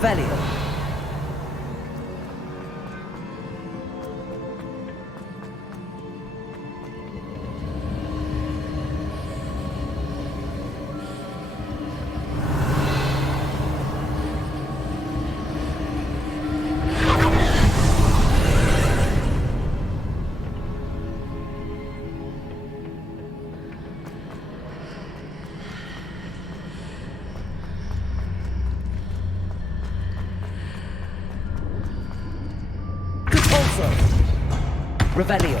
Revelio. Revelio.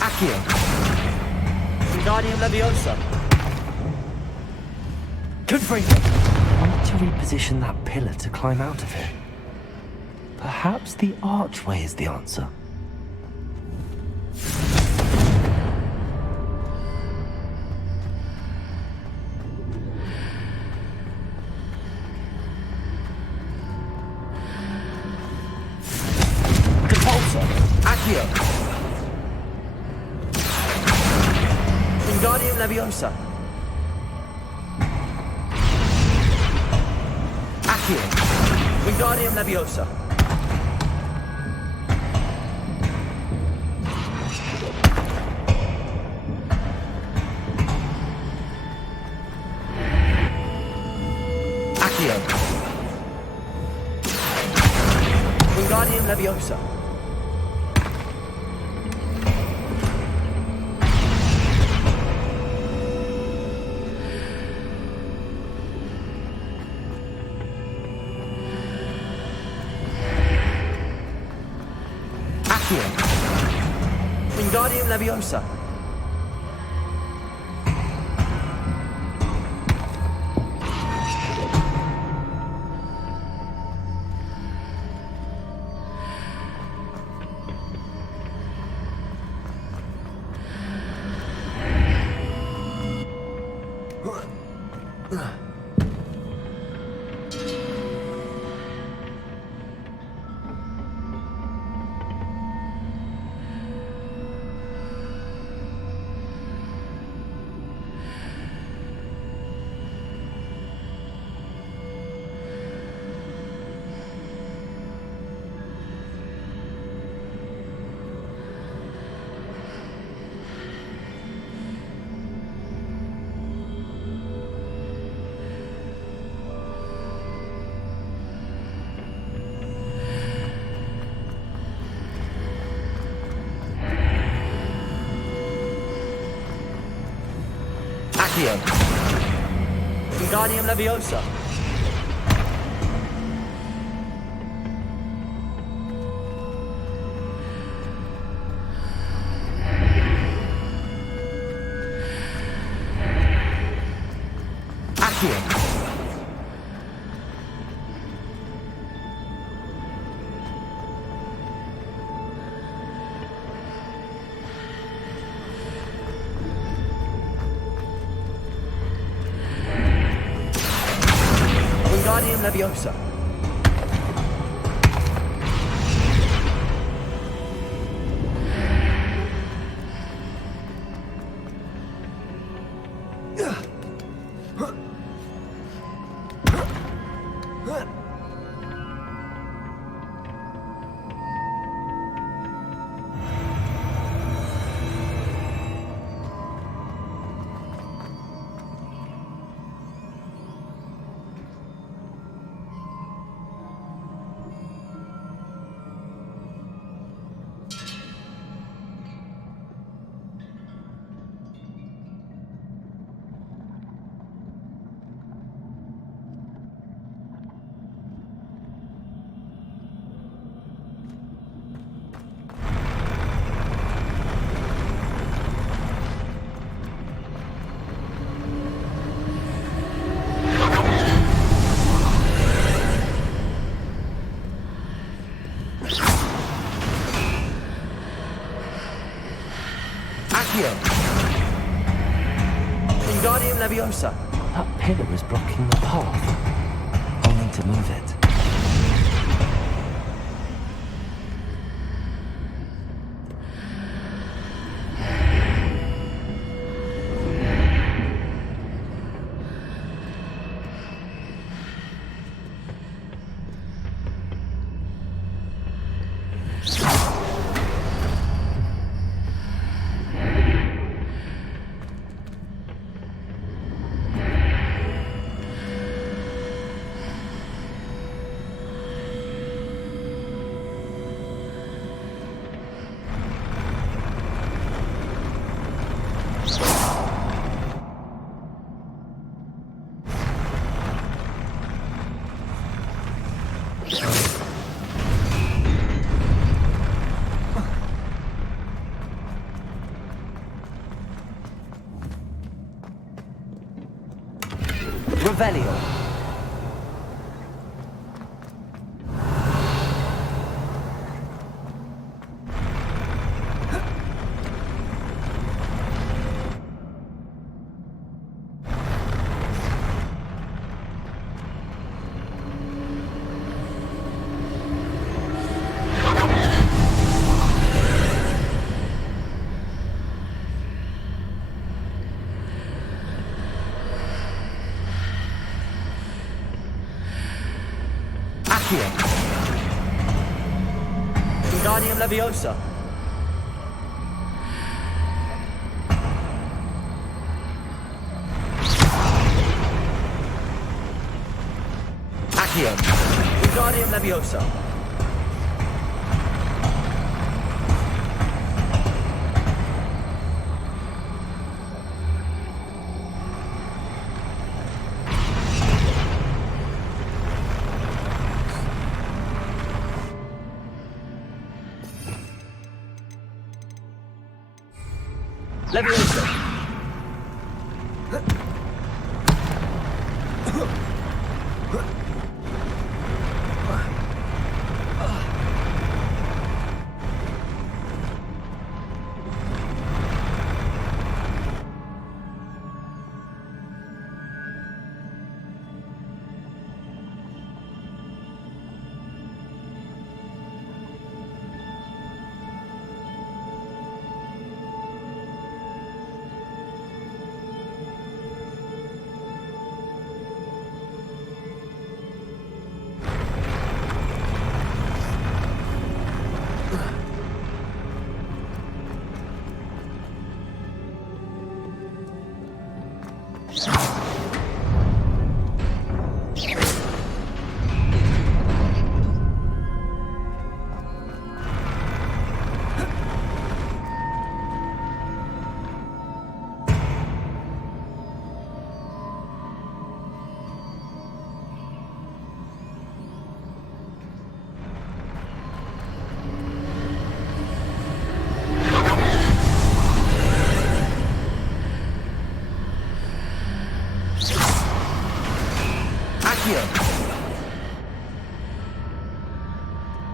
Accio. Wingardium Leviosa. Confringo. I want to reposition that pillar to climb out of it. Perhaps the archway is the answer. Wingardium Leviosa. Accio. Wingardium Leviosa. Accio. Wingardium Leviosa. Wingardium Leviosa. Accio. Wingardium Leviosa. Accio. Wingardium Leviosa. Wingardium Leviosa. That pillar is blocking the path. I'll need to move it. Revelio. Wingardium Leviosa. Accio. Wingardium Leviosa. Leviosa.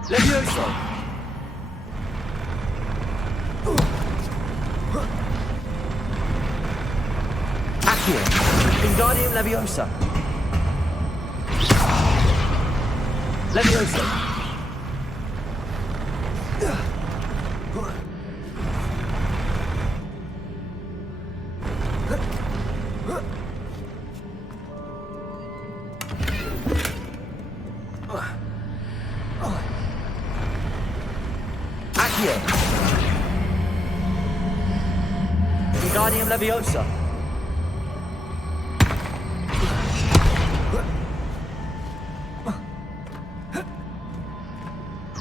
Leviosa. Accio. Wingardium Leviosa. Leviosa. Wingardium Leviosa.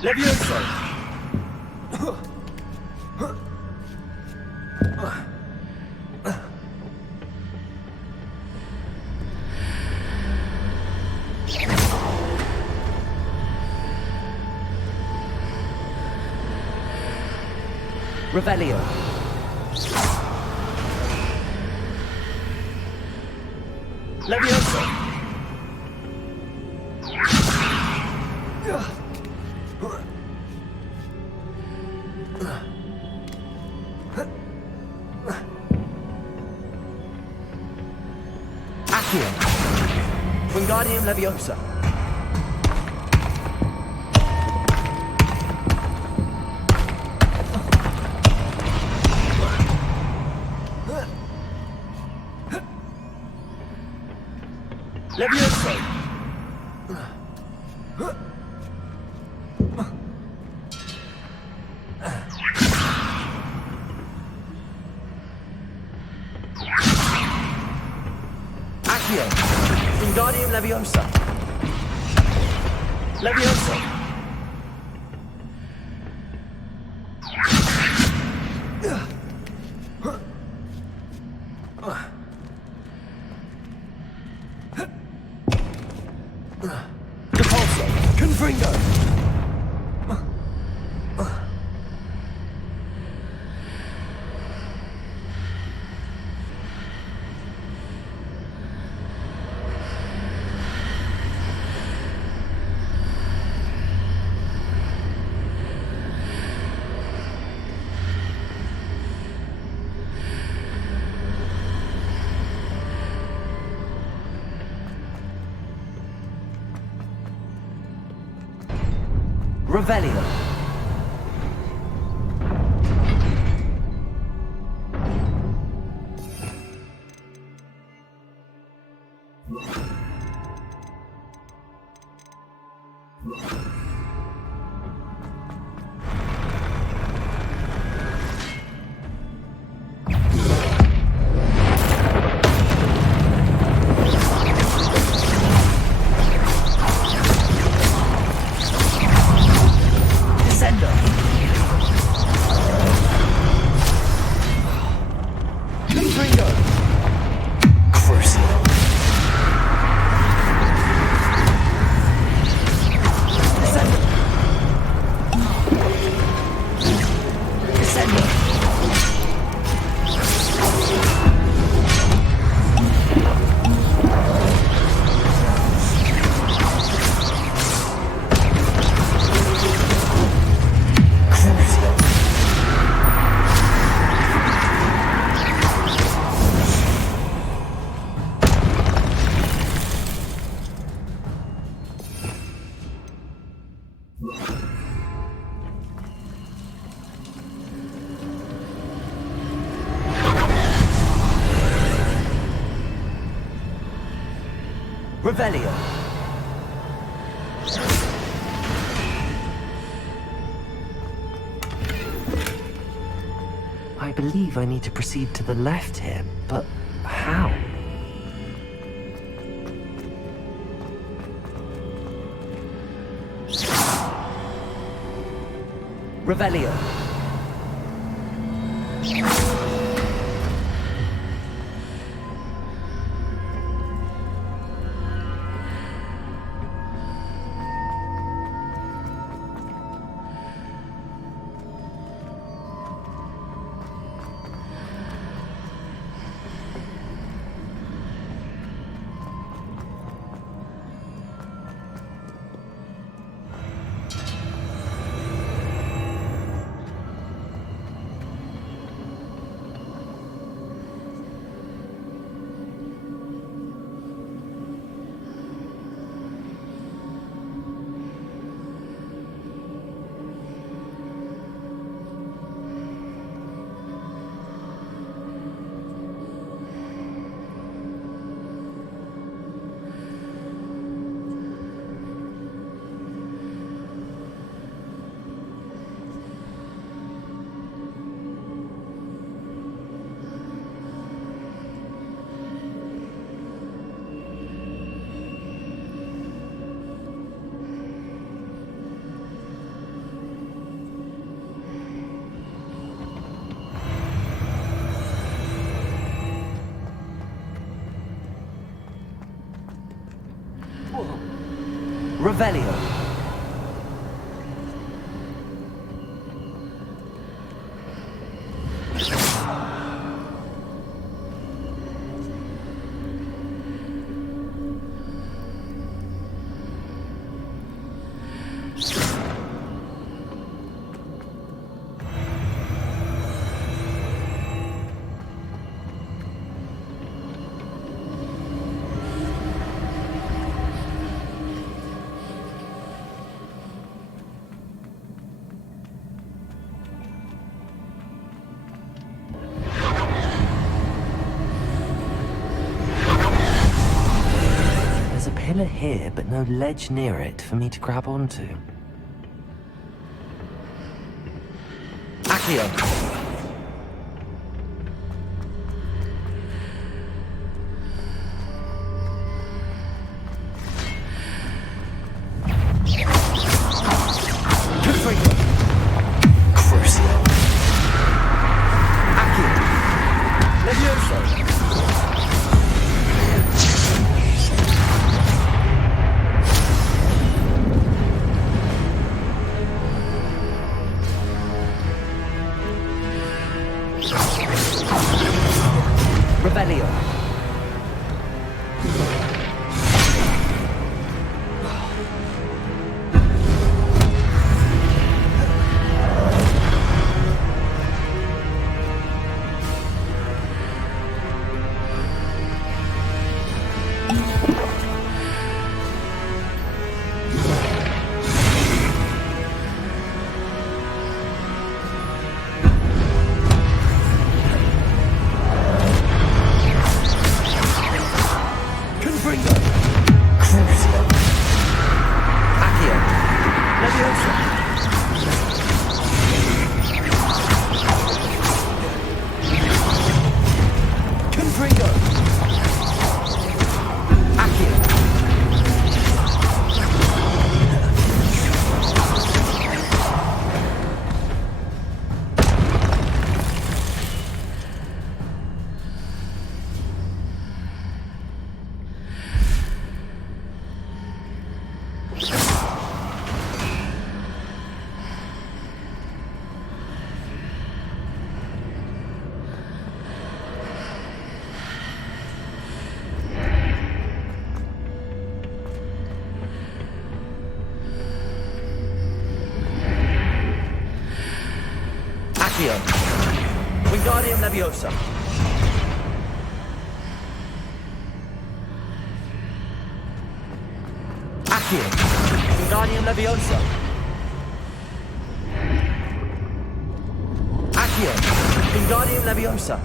Leviosa. Revelio. Leviosa. Accio. Wingardium Leviosa. Leviosa. Accio. Wingardium Leviosa. Leviosa. Repulsor. Confringo. Revelio. Revelio. I believe I need to proceed to the left here, but how? Revelio. Revelio. Pillar here, but no ledge near it for me to grab onto. Accio. Wingardium Leviosa. Accio. Wingardium Leviosa. Accio. Wingardium Leviosa.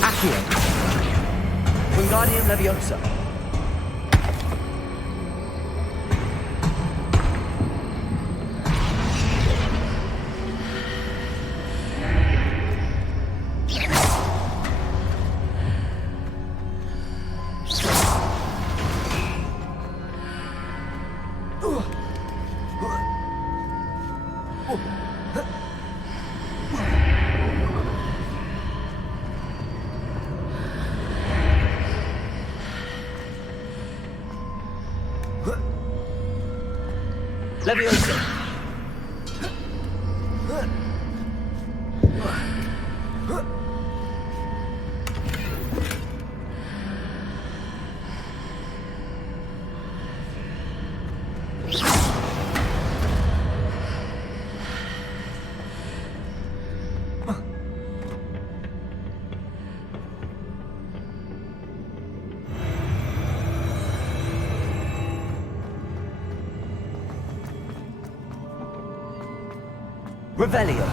Accio. Wingardium Leviosa. Leviosa. Revelio.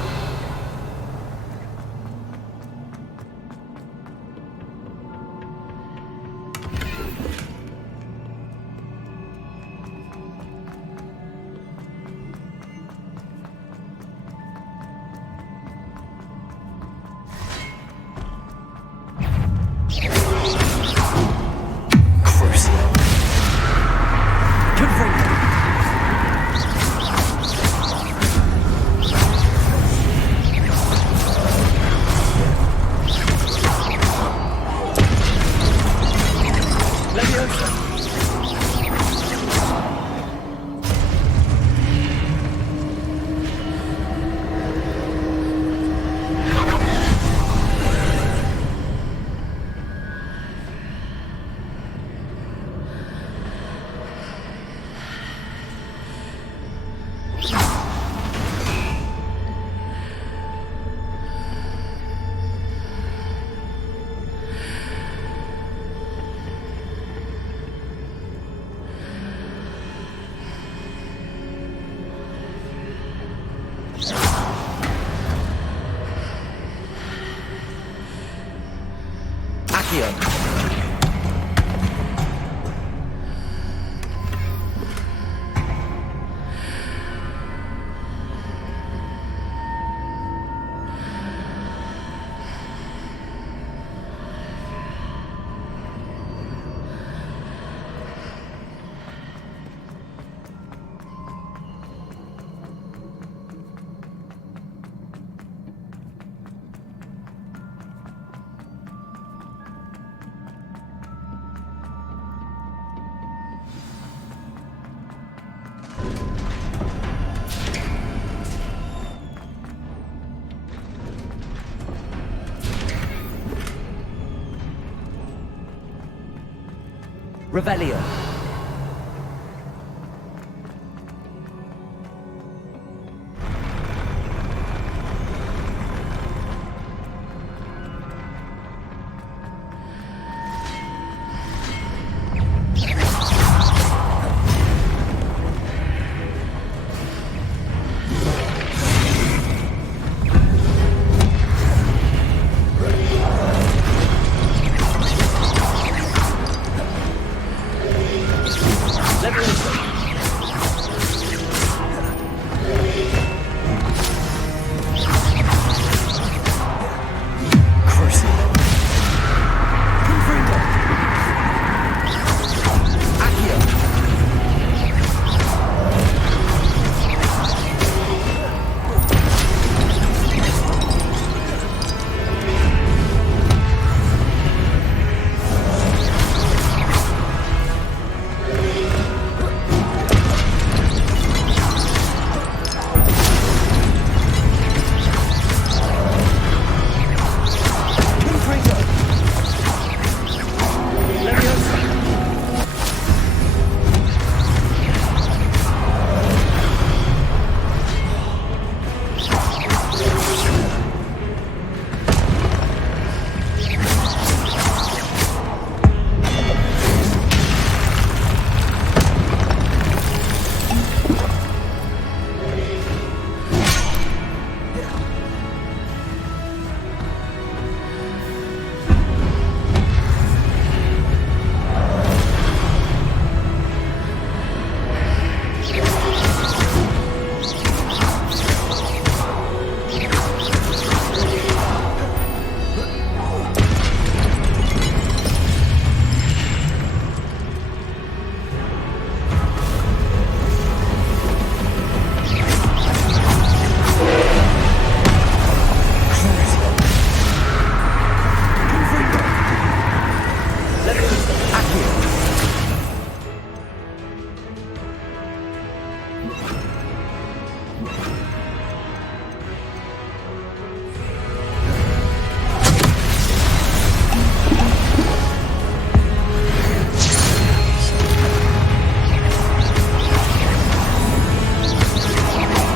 Revelio.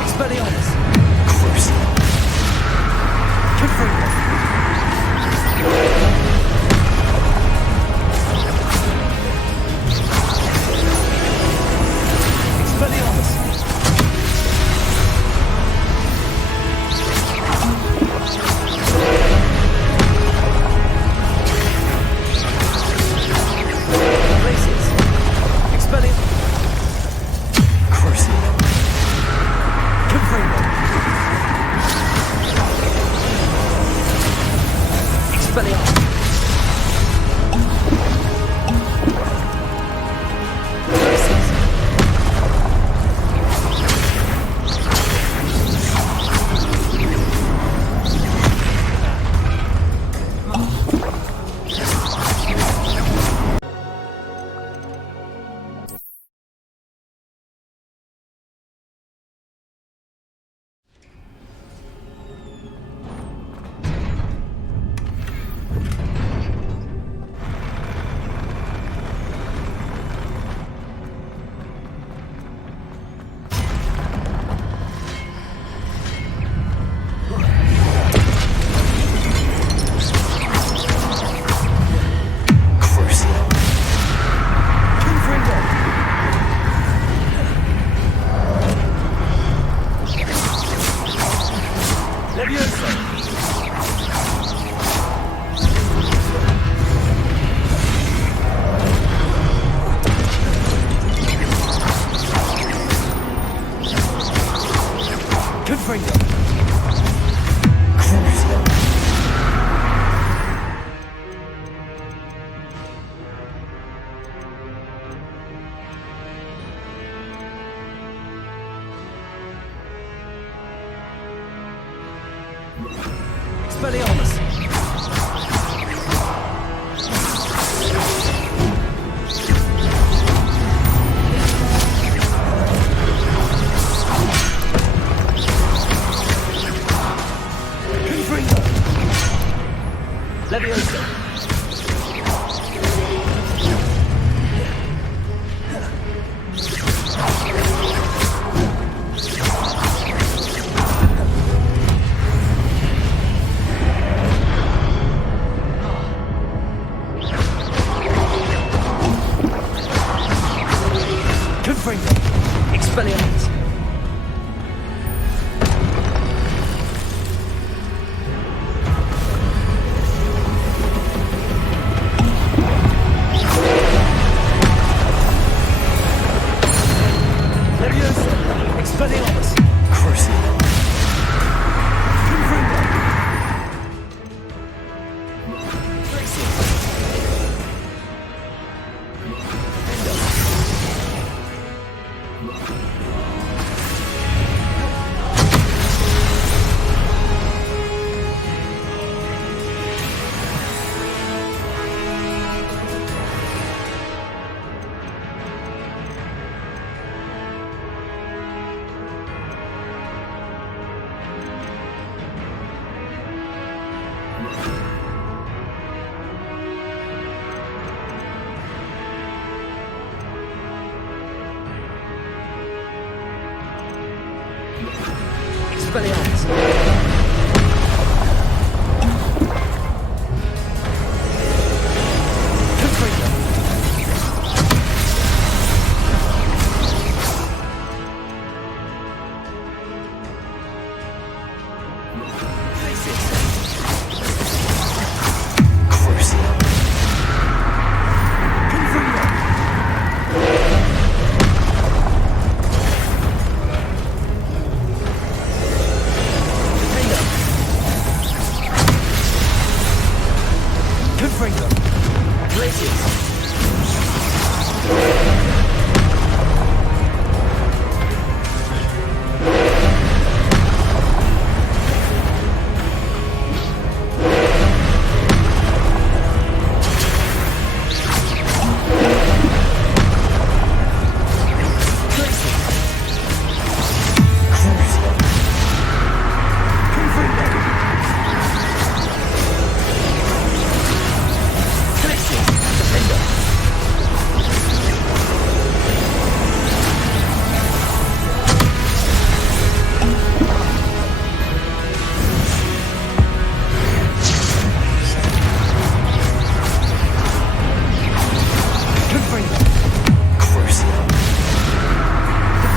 Expelliarmus! Confringo! Leviosa! Expelliarmus! Leviosa! Expelliarmus! Corsair! Confringo! Expelliarmus! Confringo! Corsair! Confringo!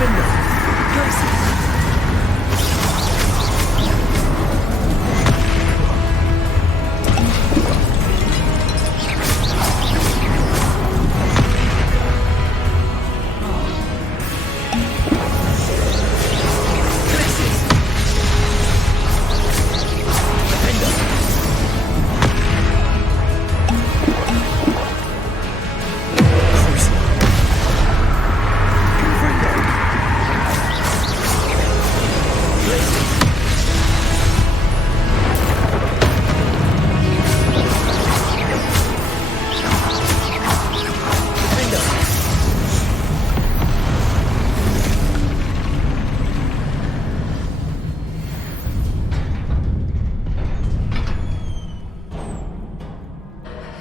Defender. Graces.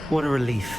What a relief.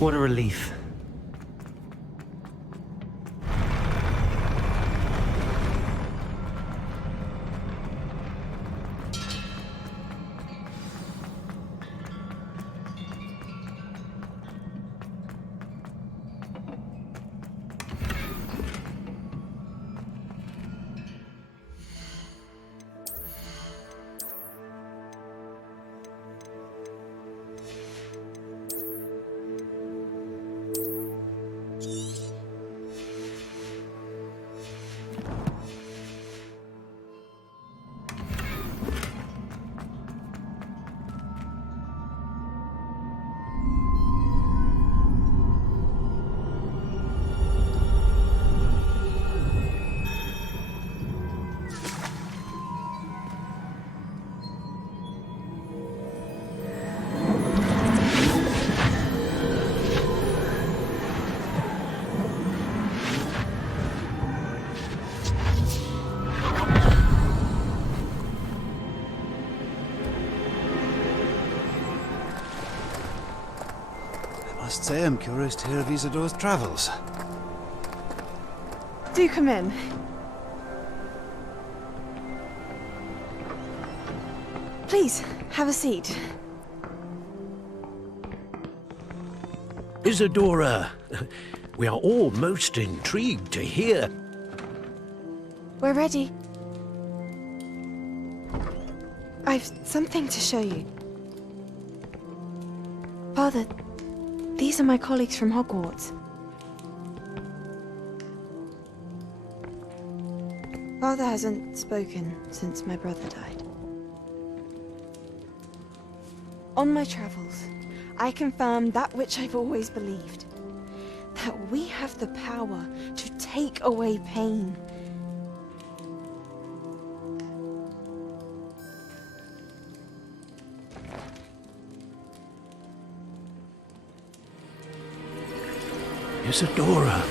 What a relief. I must say I'm curious to hear of Isidor's travels. Do come in. Please, have a seat. Isadora, we are all most intrigued to hear. We're ready. I've something to show you. Father, these are my colleagues from Hogwarts. Father hasn't spoken since my brother died. On my travels, I confirmed that which I've always believed. That we have the power to take away pain. Isadora.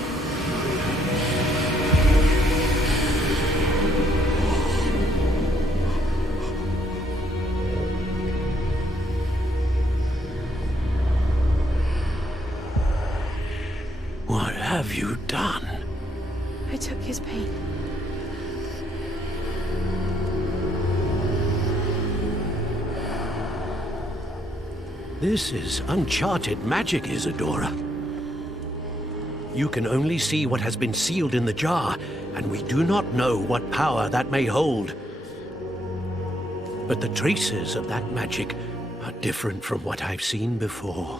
What have you done? I took his pain. This is uncharted magic, Isadora. You can only see what has been sealed in the jar, and we do not know what power that may hold. But the traces of that magic are different from what I've seen before.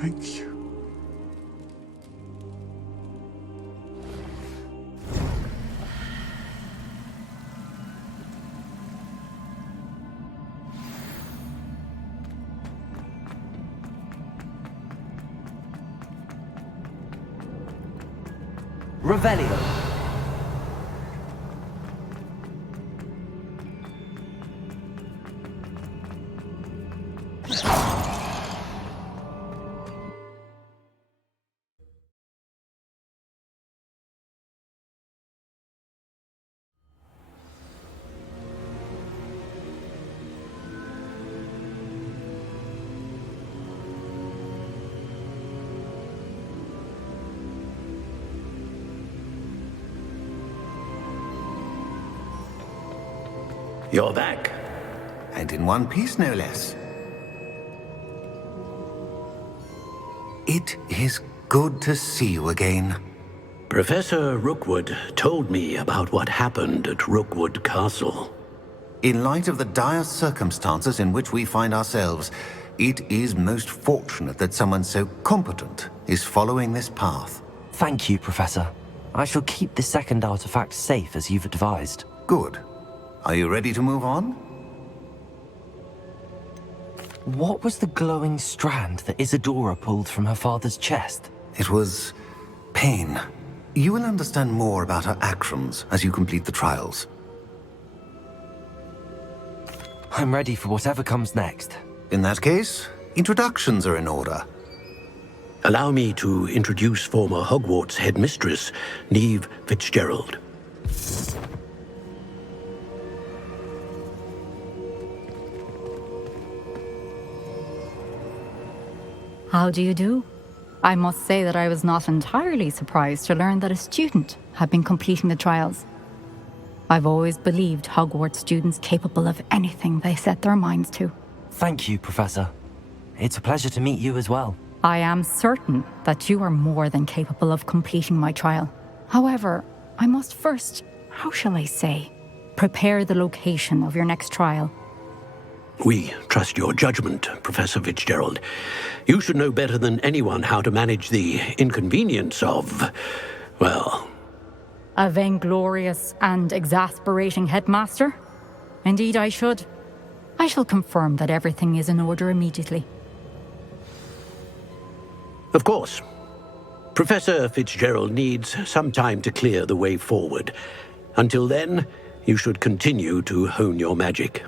Thank you. Revelio. You're back. And in one piece, no less. It is good to see you again. Professor Rookwood told me about what happened at Rookwood Castle. In light of the dire circumstances in which we find ourselves, it is most fortunate that someone so competent is following this path. Thank you, Professor. I shall keep the second artifact safe as you've advised. Good. Are you ready to move on? What was the glowing strand that Isadora pulled from her father's chest? It was pain. You will understand more about her actions as you complete the trials. I'm ready for whatever comes next. In that case, introductions are in order. Allow me to introduce former Hogwarts headmistress, Neve Fitzgerald. How do you do? I must say that I was not entirely surprised to learn that a student had been completing the trials. I've always believed Hogwarts students capable of anything they set their minds to. Thank you, Professor. It's a pleasure to meet you as well. I am certain that you are more than capable of completing my trial. However, I must first, how shall I say, prepare the location of your next trial. We trust your judgment, Professor Fitzgerald. You should know better than anyone how to manage the inconvenience of, well... A vainglorious and exasperating headmaster? Indeed I should. I shall confirm that everything is in order immediately. Of course. Professor Fitzgerald needs some time to clear the way forward. Until then, you should continue to hone your magic.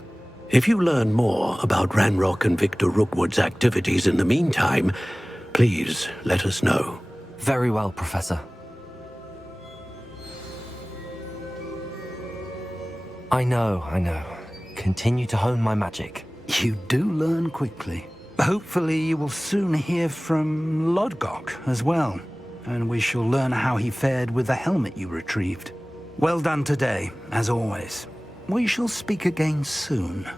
If you learn more about Ranrock and Victor Rookwood's activities in the meantime, please let us know. Very well, Professor. I know. Continue to hone my magic. You do learn quickly. Hopefully you will soon hear from Lodgok as well, and we shall learn how he fared with the helmet you retrieved. Well done today, as always. We shall speak again soon.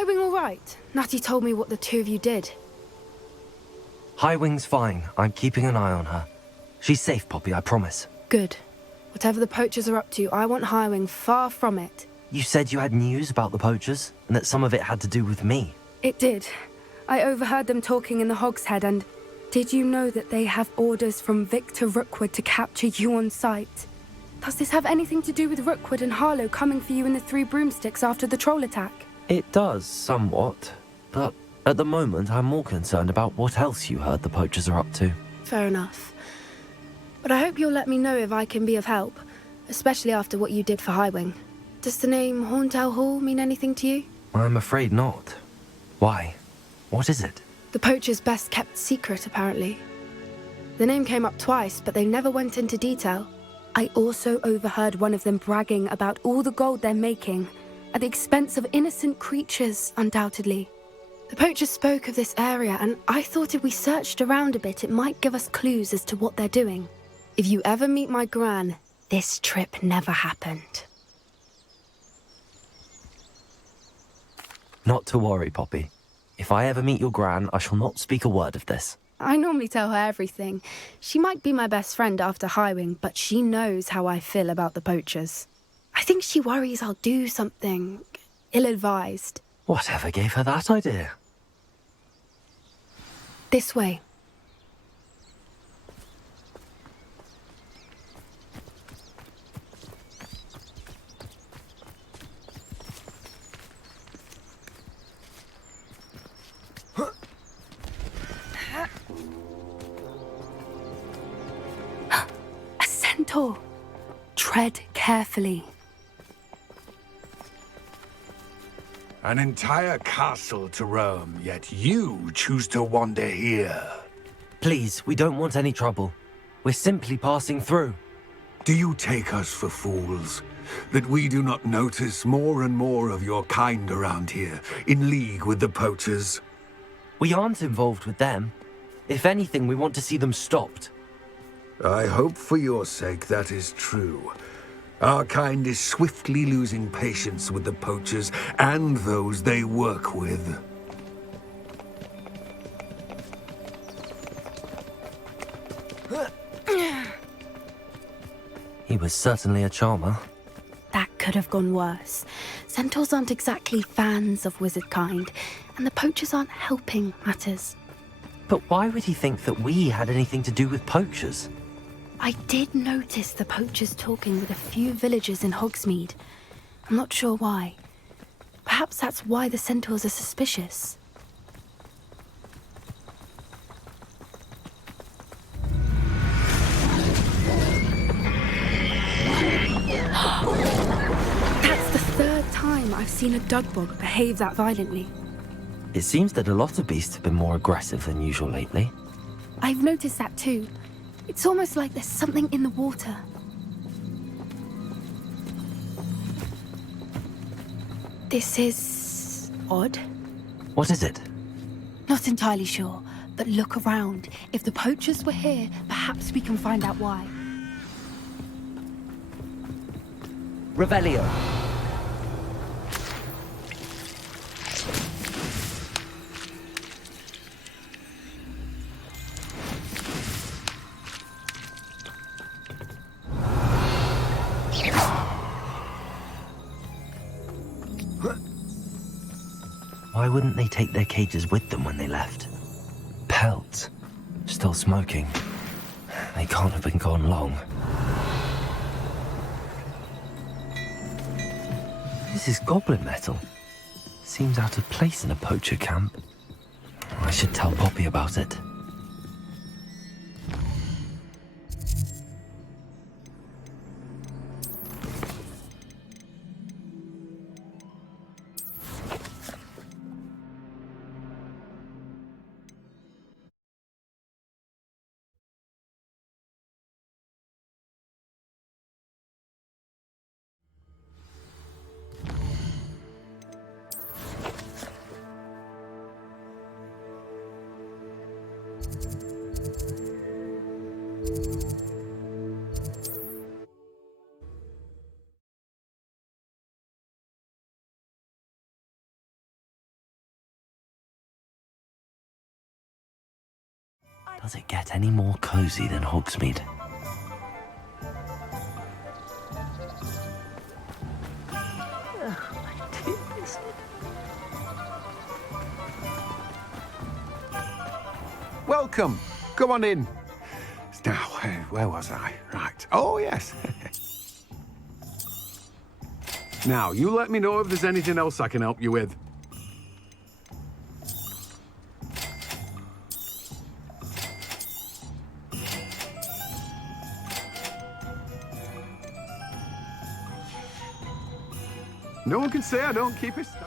Highwing all right? Natty told me what the two of you did. Highwing's fine. I'm keeping an eye on her. She's safe, Poppy, I promise. Good. Whatever the poachers are up to, I want Highwing far from it. You said you had news about the poachers, and that some of it had to do with me. It did. I overheard them talking in the Hogshead, and did you know that they have orders from Victor Rookwood to capture you on sight? Does this have anything to do with Rookwood and Harlow coming for you in the Three Broomsticks after the troll attack? It does, somewhat. But at the moment, I'm more concerned about what else you heard the poachers are up to. Fair enough. But I hope you'll let me know if I can be of help, especially after what you did for Highwing. Does the name Horntail Hall mean anything to you? I'm afraid not. Why? What is it? The poachers' best kept secret, apparently. The name came up twice, but they never went into detail. I also overheard one of them bragging about all the gold they're making, at the expense of innocent creatures, undoubtedly. The poachers spoke of this area, and I thought if we searched around a bit, it might give us clues as to what they're doing. If you ever meet my gran, this trip never happened. Not to worry, Poppy. If I ever meet your gran, I shall not speak a word of this. I normally tell her everything. She might be my best friend after Highwing, but she knows how I feel about the poachers. I think she worries I'll do something ill-advised. Whatever gave her that idea? This way. A centaur. Tread carefully. An entire castle to roam, yet you choose to wander here. Please, we don't want any trouble. We're simply passing through. Do you take us for fools? That we do not notice more and more of your kind around here, in league with the poachers? We aren't involved with them. If anything, we want to see them stopped. I hope for your sake that is true. Our kind is swiftly losing patience with the poachers and those they work with. He was certainly a charmer. That could have gone worse. Centaurs aren't exactly fans of wizard kind, and the poachers aren't helping matters. But why would he think that we had anything to do with poachers? I did notice the poachers talking with a few villagers in Hogsmeade. I'm not sure why. Perhaps that's why the centaurs are suspicious. That's the third time I've seen a dugbog behave that violently. It seems that a lot of beasts have been more aggressive than usual lately. I've noticed that too. It's almost like there's something in the water. This is odd. What is it? Not entirely sure, but look around. If the poachers were here, perhaps we can find out why. Revelio. Why wouldn't they take their cages with them when they left? Pelts. Still smoking. They can't have been gone long. This is goblin metal. Seems out of place in a poacher camp. I should tell Poppy about it. Does it get any more cozy than Hogsmeade? Welcome. Come on in. Now, where was I? Right. Oh, yes. Now, you let me know if there's anything else I can help you with. No one can say I don't keep it stuck.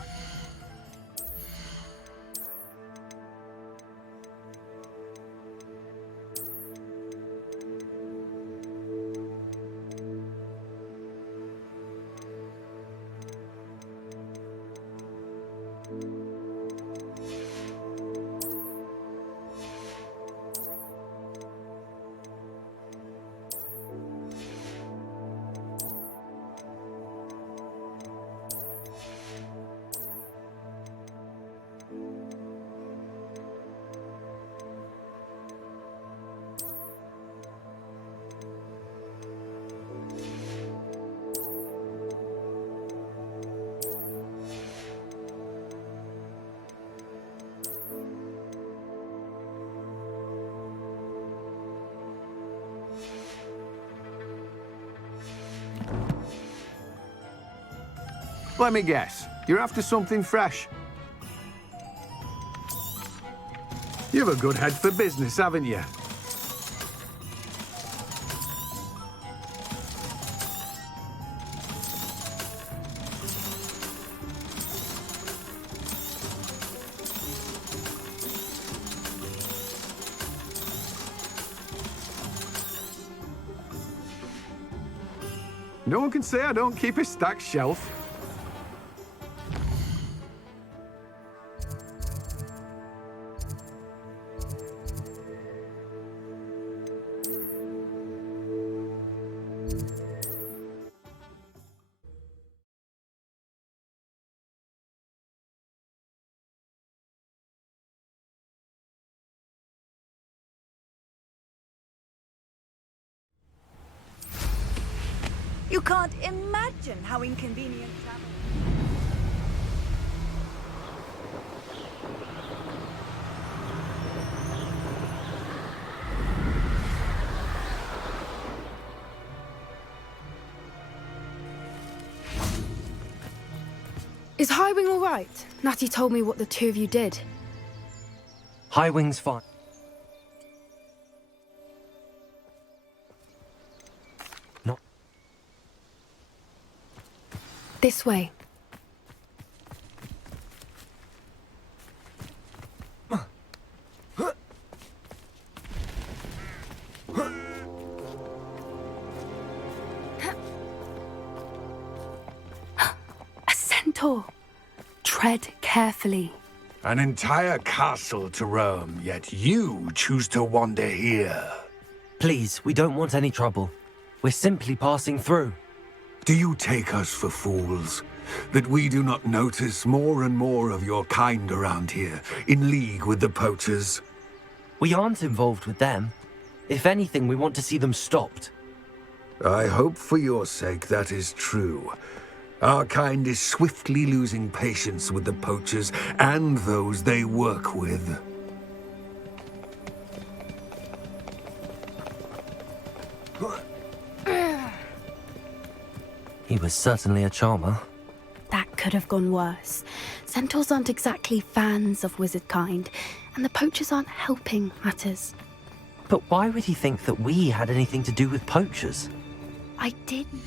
Let me guess. You're after something fresh. You've a good head for business, haven't you? No one can say I don't keep a stacked shelf. You can't imagine how inconvenient travel. Is Highwing all right? Natty told me what the two of you did. Highwing's fine. Not. This way. A centaur. Tread carefully. An entire castle to roam, yet you choose to wander here. Please, we don't want any trouble. We're simply passing through. Do you take us for fools? That we do not notice more and more of your kind around here, in league with the poachers? We aren't involved with them. If anything, we want to see them stopped. I hope for your sake that is true. Our kind is swiftly losing patience with the poachers and those they work with. He was certainly a charmer. That could have gone worse. Centaurs aren't exactly fans of wizard kind, and the poachers aren't helping matters. But why would he think that we had anything to do with poachers? I didn't.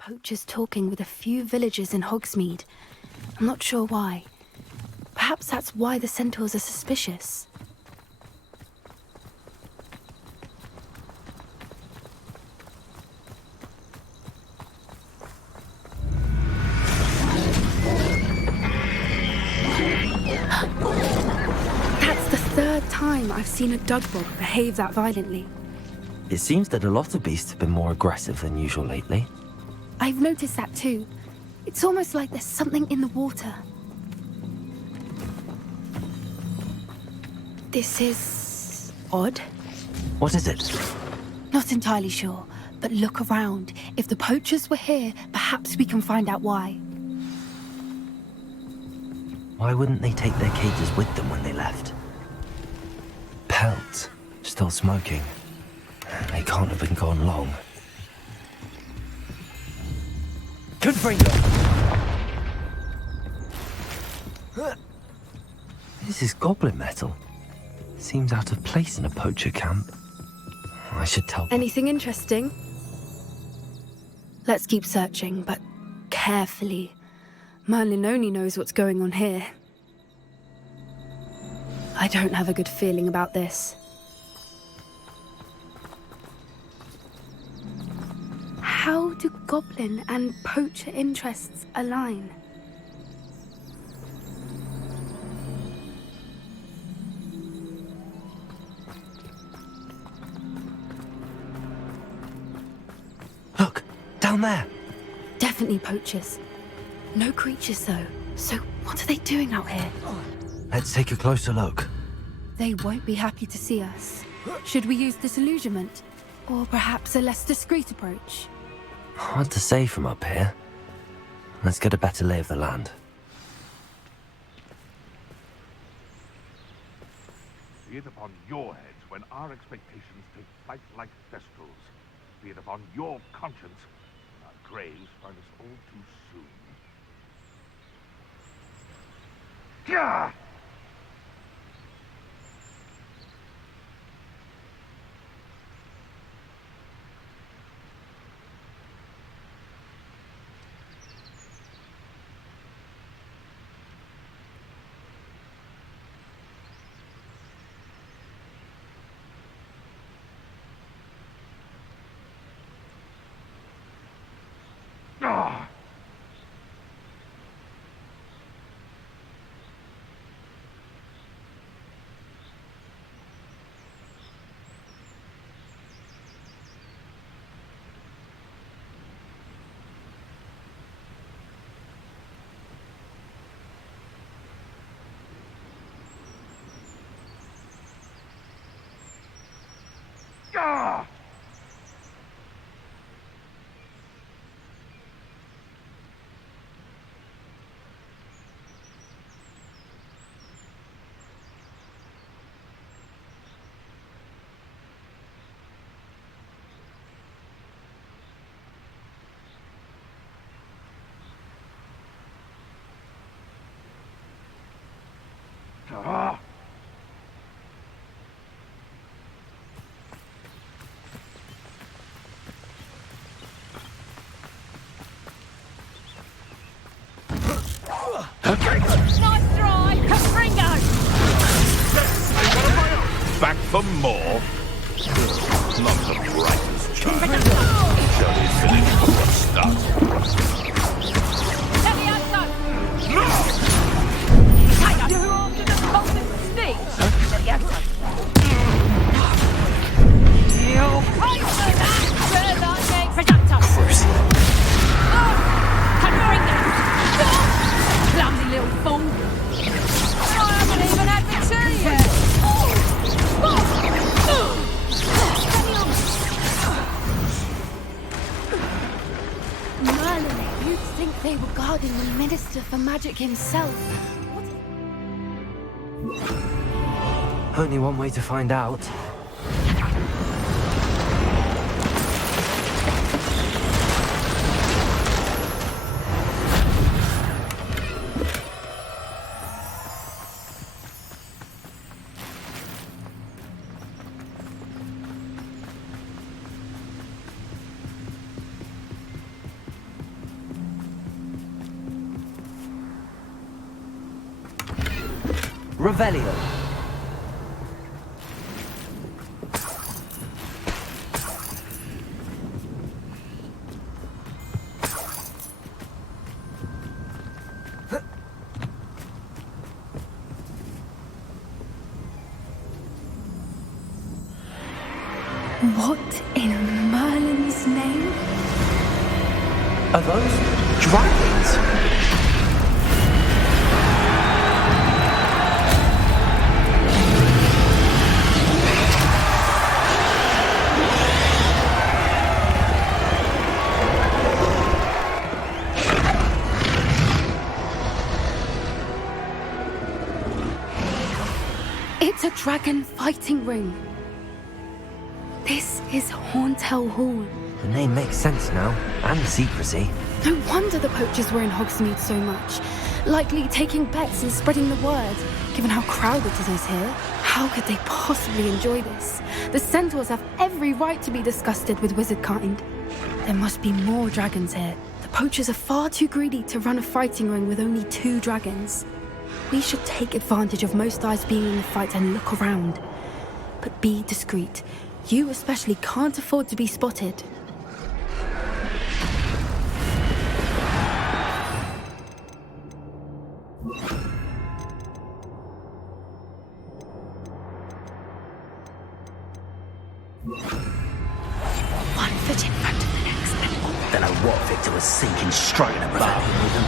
poachers talking with a few villagers in Hogsmeade. I'm not sure why. Perhaps that's why the centaurs are suspicious. That's the third time I've seen a dugbog behave that violently. It seems that a lot of beasts have been more aggressive than usual lately. I've noticed that too. It's almost like there's something in the water. This is odd. What is it? Not entirely sure, but look around. If the poachers were here, perhaps we can find out why. Why wouldn't they take their cages with them when they left? Pelts, still smoking. They can't have been gone long. Good bring This is goblin metal. Seems out of place in a poacher camp. I should tell them. Anything interesting? Let's keep searching, but carefully. Merlin only knows what's going on here. I don't have a good feeling about this. How do goblin and poacher interests align? Look, down there. Definitely poachers. No creatures though. So what are they doing out here? Let's take a closer look. They won't be happy to see us. Should we use disillusionment? Or perhaps a less discreet approach? Hard to say from up here. Let's get a better lay of the land. Be it upon your heads when our expectations take flight like thestrals. Be it upon your conscience when our graves find us all too soon. Gah! Ah! Ah! Nice try, Ringo! Back for more? Not the brightest child. Shall we finish before it starts? Levioso! No! Hey, you after the golden sneak? Levioso! You pay for that! Where's our next projector? Clumsy little fool! I haven't even had the tea yet! Merlin, you'd think they were guarding the Minister for Magic himself. Only one way to find out. Revelio. What in Merlin's name? Are those dragons? It's a dragon fighting ring. This is Hauntel Hall. The name makes sense now, and the secrecy. No wonder the poachers were in Hogsmeade so much. Likely taking bets and spreading the word, given how crowded it is here. How could they possibly enjoy this? The centaurs have every right to be disgusted with wizard kind. There must be more dragons here. The poachers are far too greedy to run a fighting ring with only 2 dragons. We should take advantage of most eyes being in the fight and look around. But be discreet. You especially can't afford to be spotted. One foot in front of the next. Don't know what Victor was thinking, striking a bargain with them.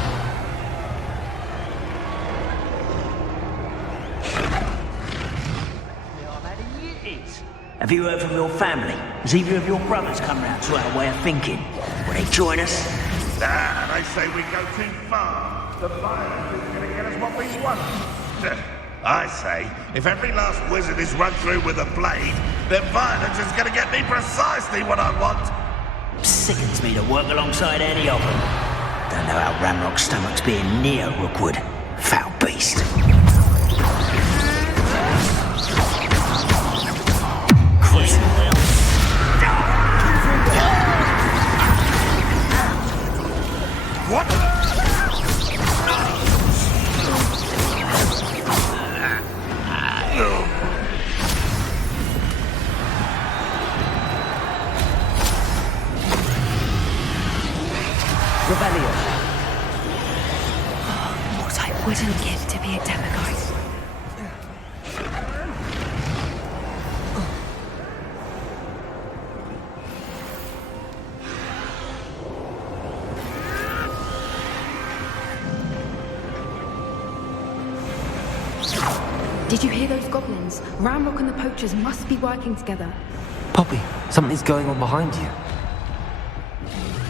Have you heard from your family? Has either of your brothers come round to our way of thinking? Will they join us? Nah, they say we go too far. The violence is going to get us what we want. I say, if every last wizard is run through with a blade, then violence is going to get me precisely what I want. Sickens me to work alongside any of them. Don't know how Ramrock's stomach's being near Rookwood. Foul beast. What? Revelio. What I wouldn't give to be a demigod. Did you hear those goblins? Ramrock and the poachers must be working together. Poppy, something's going on behind you.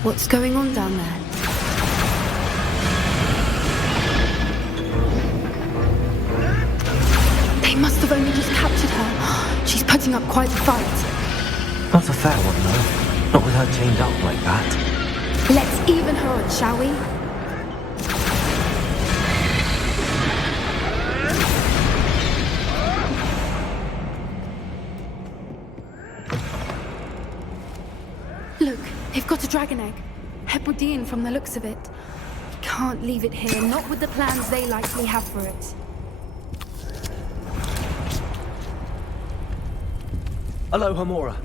What's going on down there? They must have only just captured her. She's putting up quite a fight. Not a fair one, though. Not with her chained up like that. Let's even her on, shall we? Look, they've got a dragon egg. Hebridean from the looks of it. Can't leave it here, not with the plans they likely have for it. Hello, Hamora.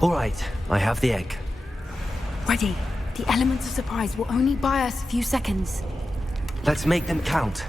All right, I have the egg. Ready. The elements of surprise will only buy us a few seconds. Let's make them count.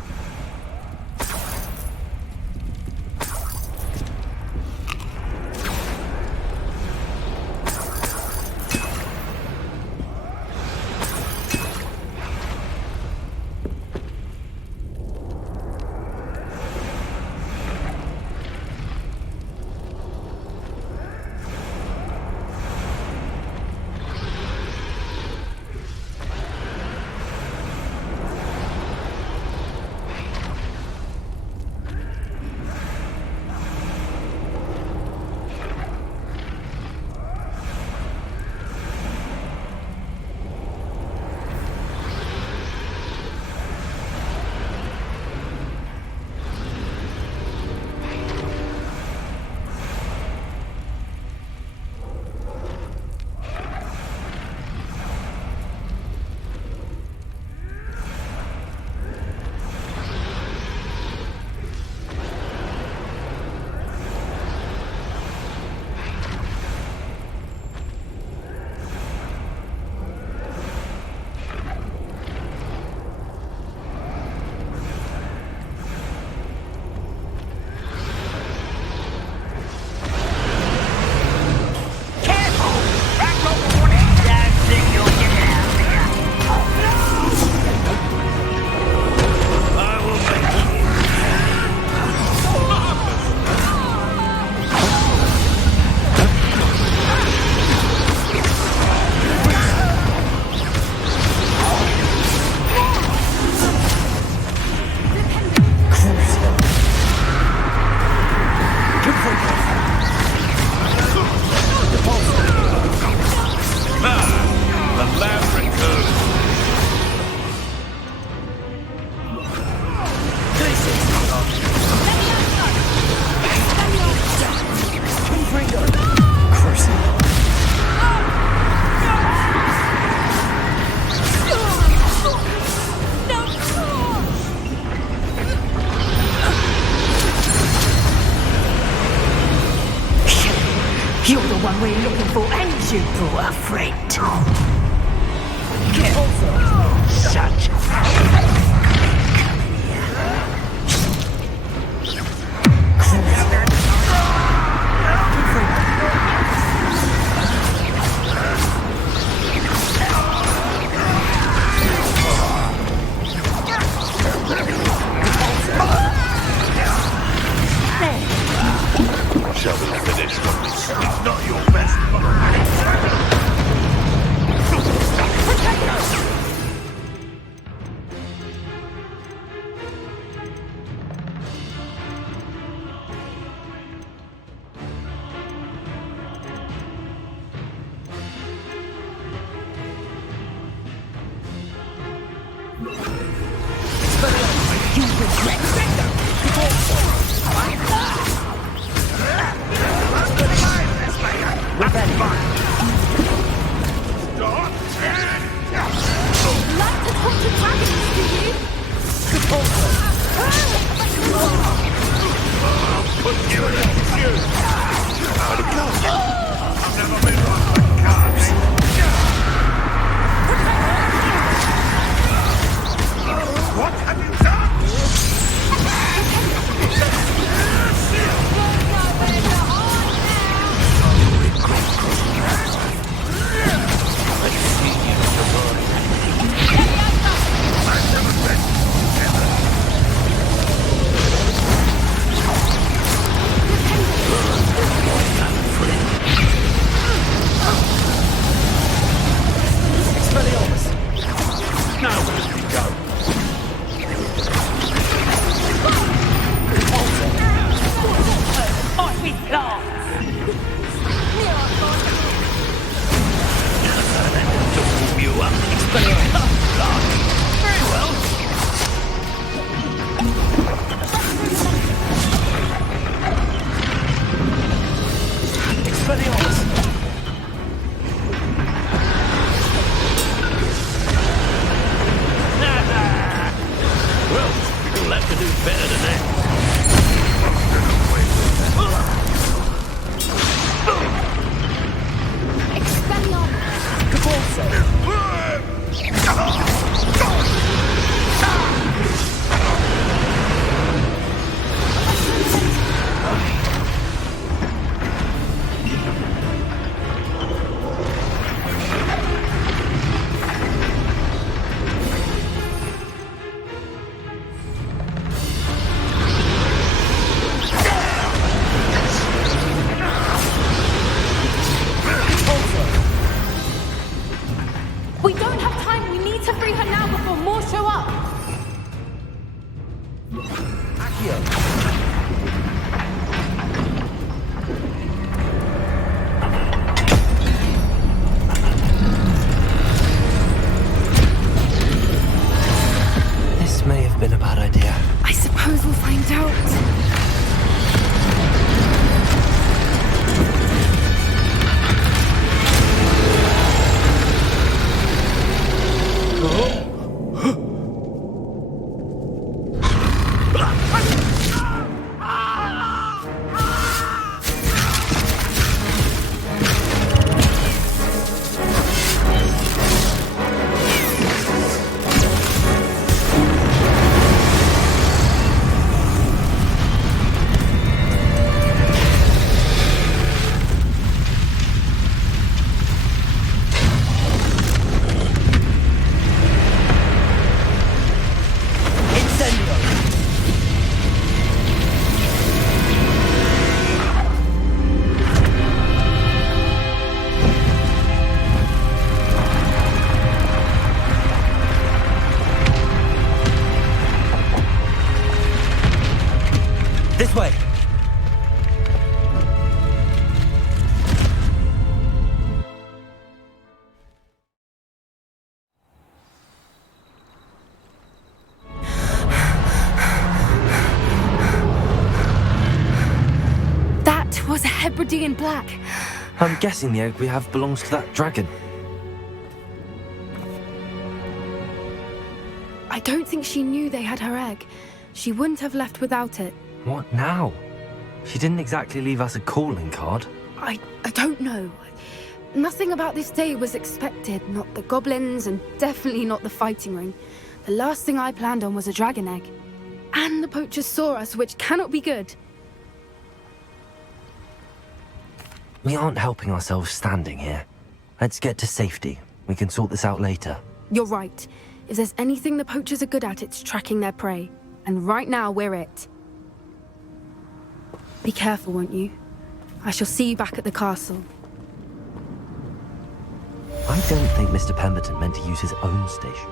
You brought a friend. Such. Shall we finish what we start? Not your best. This way! That was a Hebridean black. I'm guessing the egg we have belongs to that dragon. I don't think she knew they had her egg. She wouldn't have left without it. What now? She didn't exactly leave us a calling card. I don't know. Nothing about this day was expected, not the goblins, and definitely not the fighting ring. The last thing I planned on was a dragon egg. And the poachers saw us, which cannot be good. We aren't helping ourselves standing here. Let's get to safety. We can sort this out later. You're right. If there's anything the poachers are good at, it's tracking their prey. And right now, we're it. Be careful, won't you? I shall see you back at the castle. I don't think Mr. Pemberton meant to use his own station.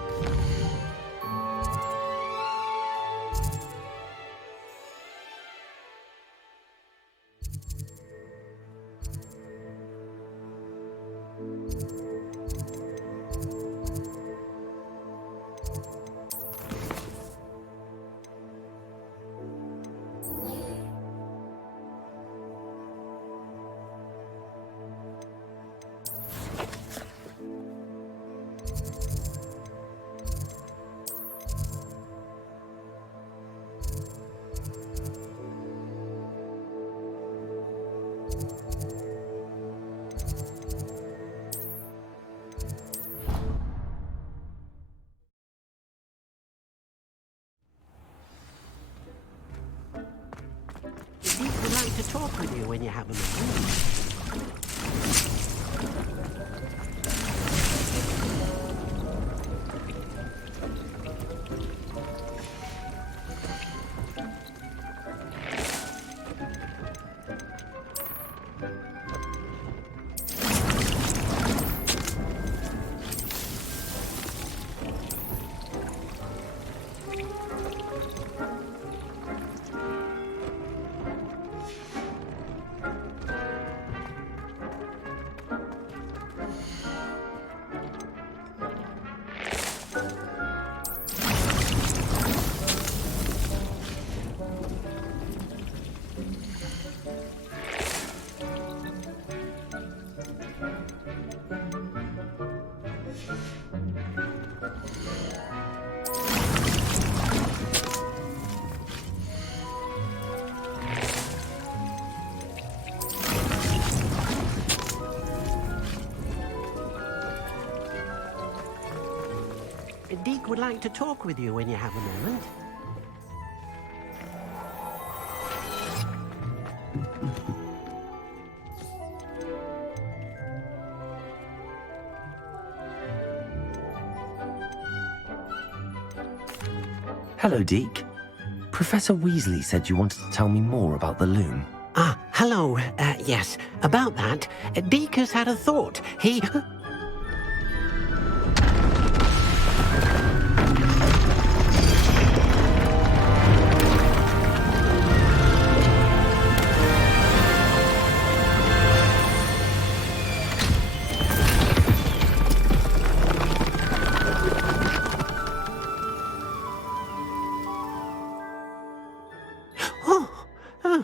I'd like to talk with you when you have a moment. Deke would like to talk with you when you have a moment. Hello, Deke. Professor Weasley said you wanted to tell me more about the loom. Ah, hello. Yes, about that. Deke has had a thought. He...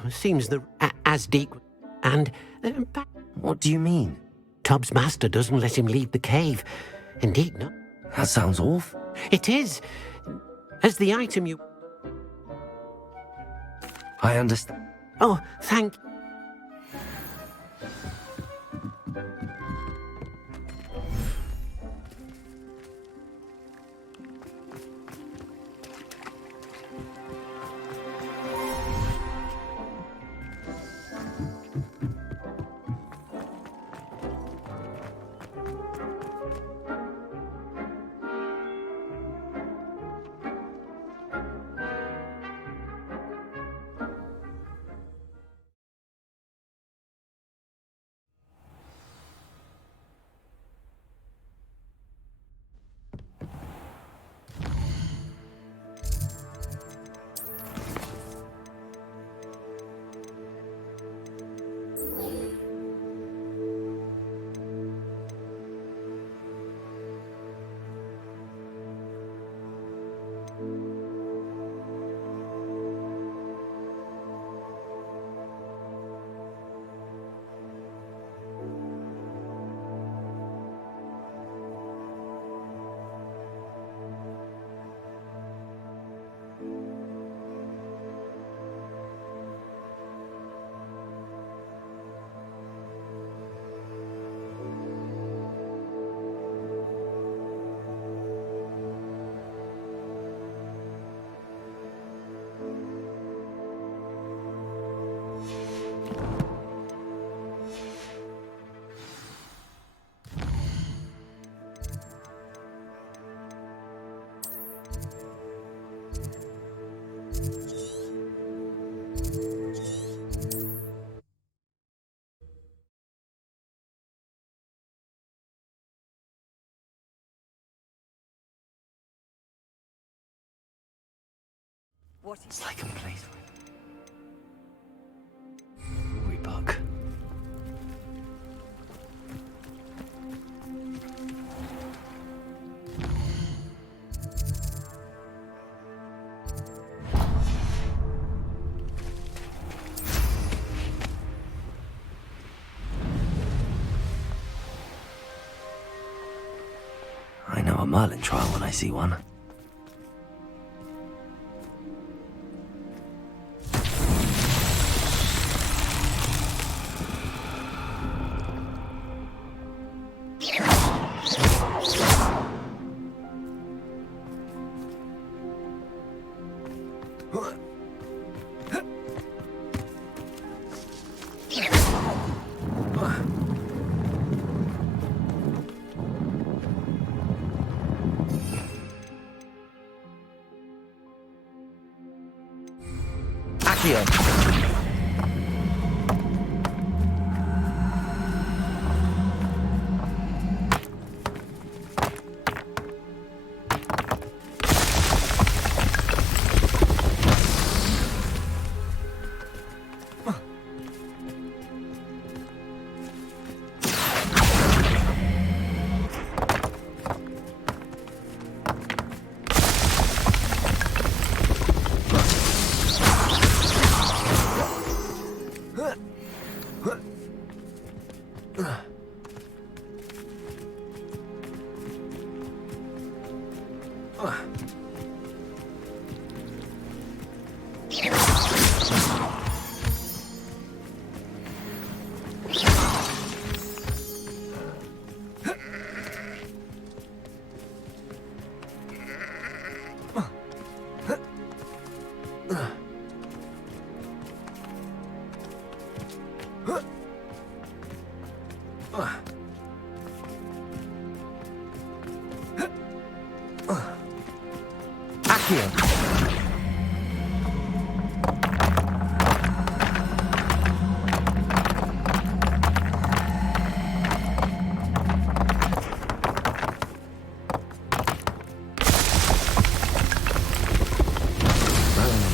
Seems the as Deke and what do you mean? Tubbs' master doesn't let him leave the cave. Indeed, no. That sounds awful. It is. As the item you... I understand. Oh, thank... What is It's like a complete rebook. I know a Merlin trial when I see one. Lian.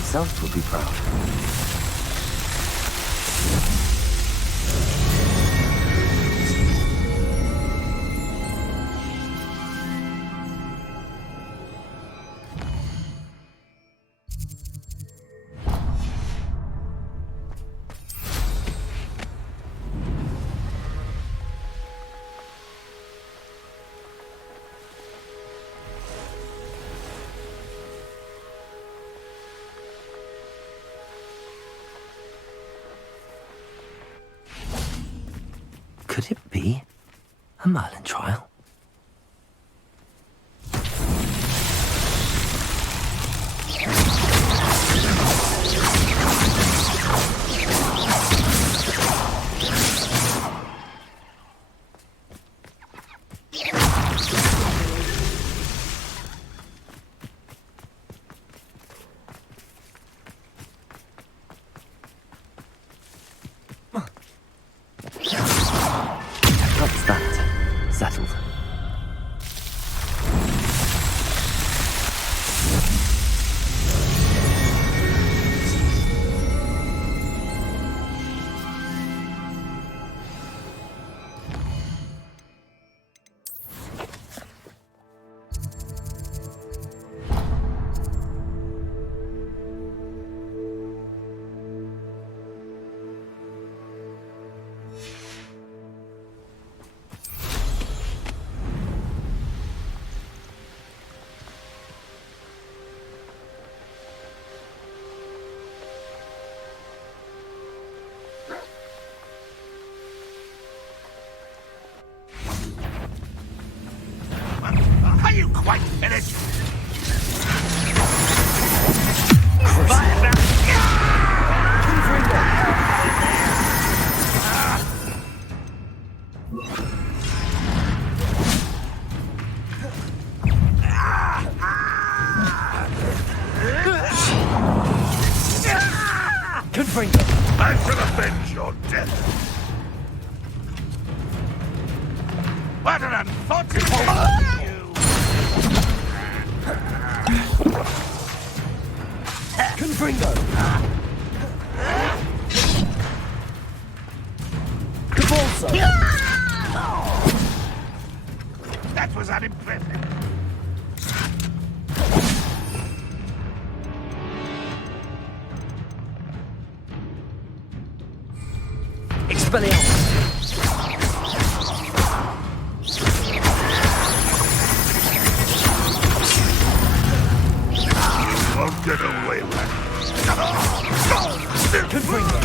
Himself would be proud. Could it be a Merlin trial? That's that. Settled. Are you quite finished? I shall avenge your death. What an unfortunate you! Expelliarmus! You won't get away with it. Confringo!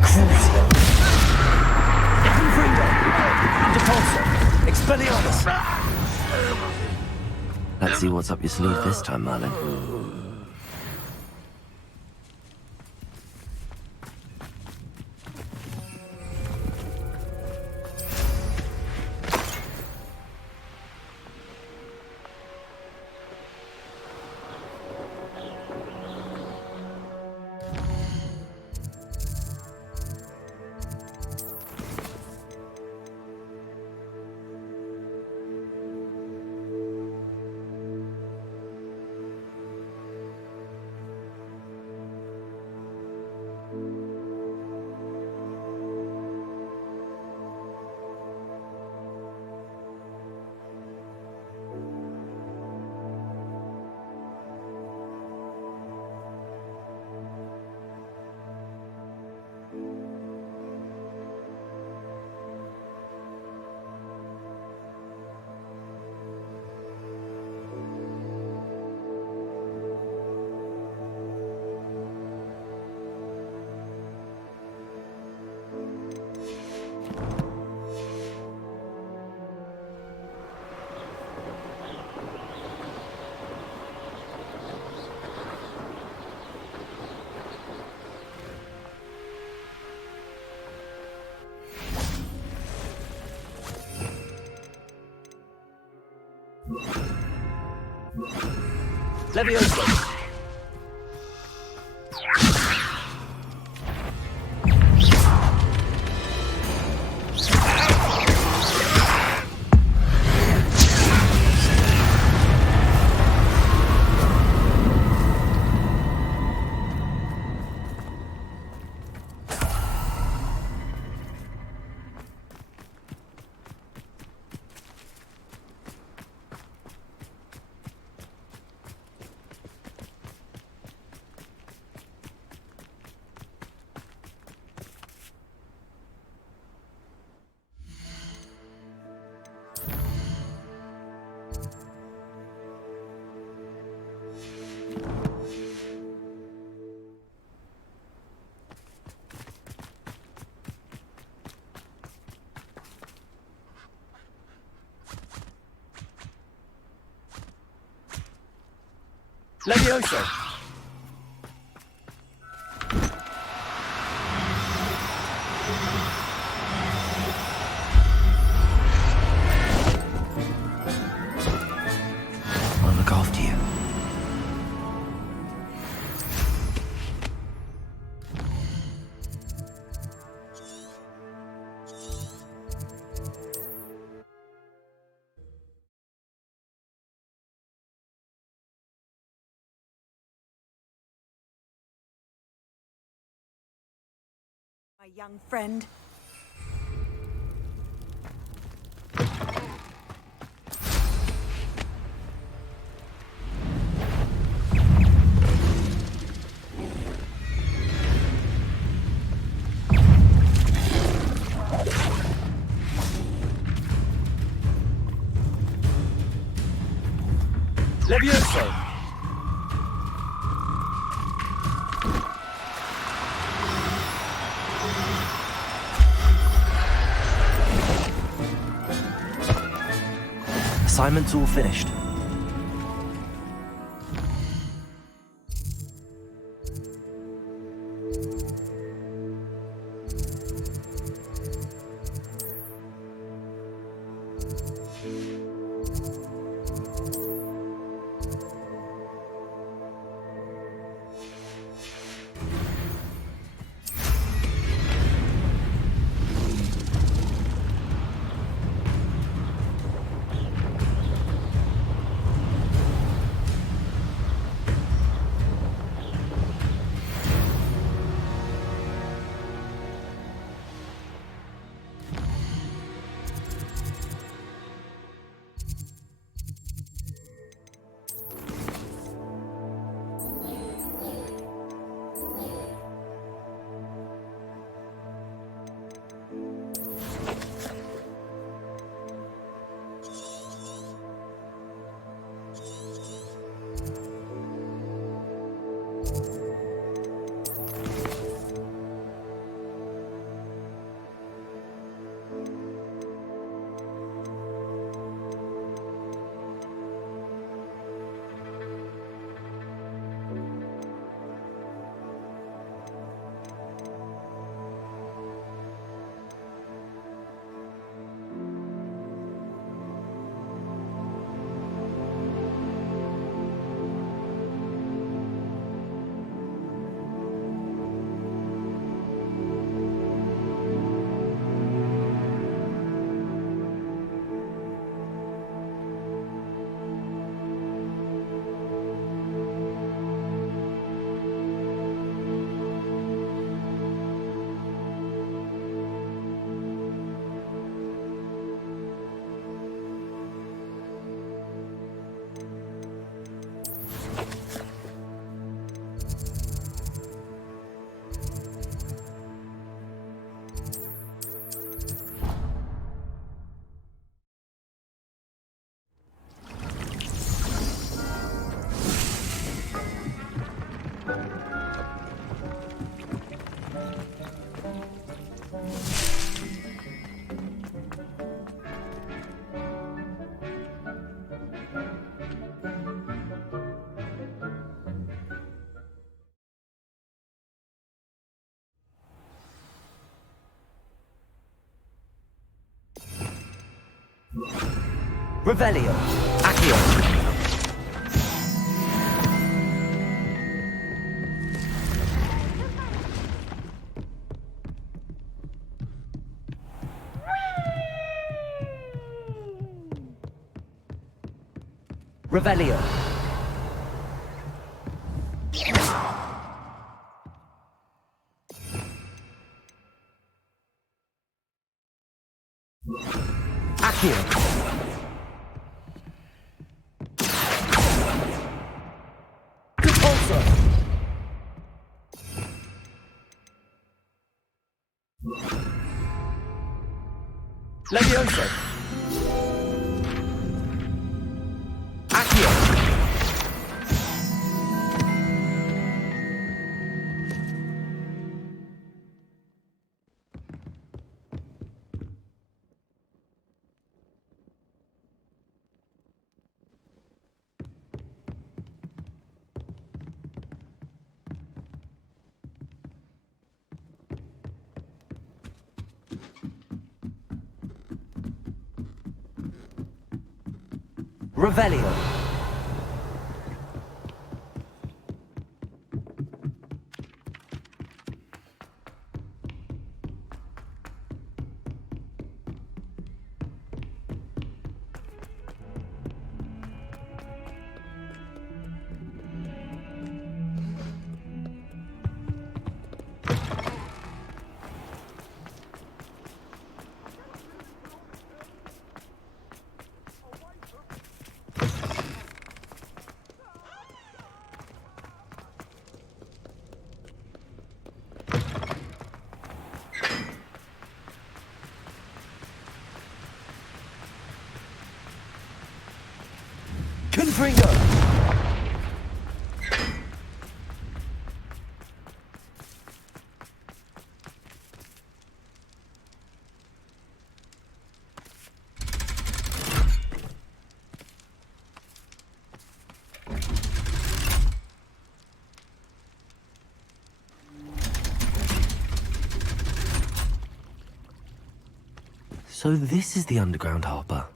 Crucio! Confringo! Depulso! Expelliarmus! Let's see what's up your sleeve this time, Merlin. Levioso! Levioso! I'll look after you. My young friend. Levioso! Assignment's all finished. Revelio. Accio. Revelio. Accio. Repulsor. Levioso. Accio. Revelio. Confringo! So this is the underground harbor.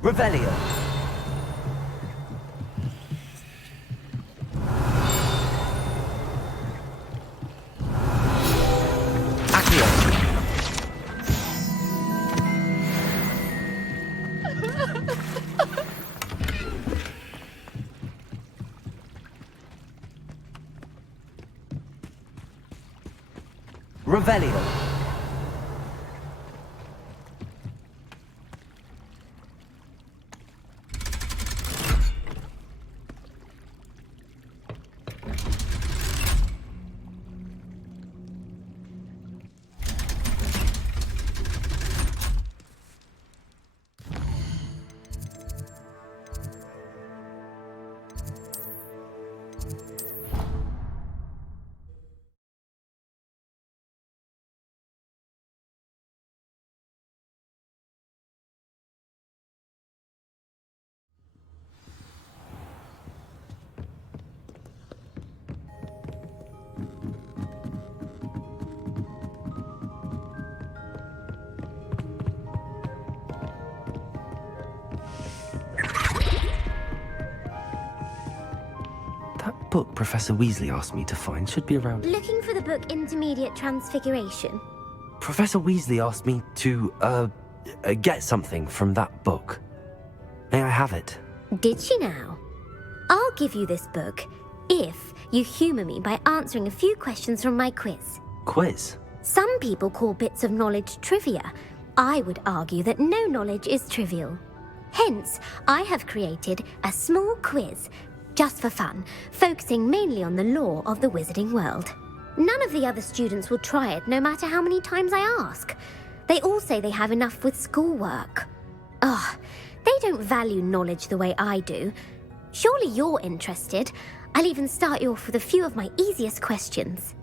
Revelio. Accio. Revelio. That book Professor Weasley asked me to find should be around... Looking for the book Intermediate Transfiguration? Professor Weasley asked me to, get something from that book. May I have it? Did she now? I'll give you this book if you humour me by answering a few questions from my quiz. Quiz? Some people call bits of knowledge trivia. I would argue that no knowledge is trivial. Hence, I have created a small quiz, just for fun, focusing mainly on the lore of the wizarding world. None of the other students will try it, no matter how many times I ask. They all say they have enough with schoolwork. Ugh, they don't value knowledge the way I do. Surely you're interested. I'll even start you off with a few of my easiest questions.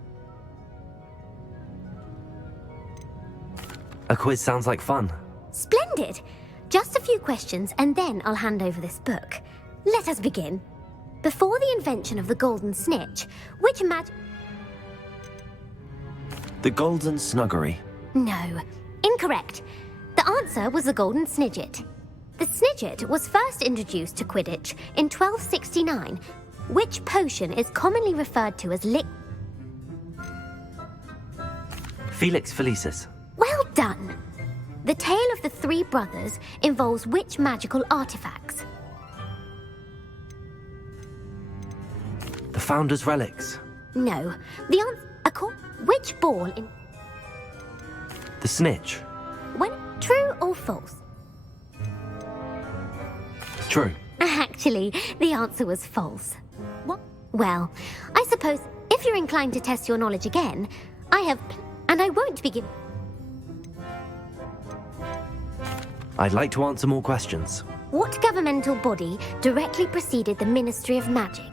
A quiz sounds like fun. Splendid! Just a few questions and then I'll hand over this book. Let us begin. Before the invention of the golden snitch, which The Golden Snuggery. No, incorrect. The answer was the golden snidget. The snidget was first introduced to Quidditch in 1269, which potion is commonly referred to as Felix Felicis. Well done! The tale of the three brothers involves which magical artifacts? The Founder's Relics. No, the answer... Which ball in... The Snitch. When... True or false? True. Actually, the answer was false. What? Well, I suppose if you're inclined to test your knowledge again, I have... And I won't begin... I'd like to answer more questions. What governmental body directly preceded the Ministry of Magic?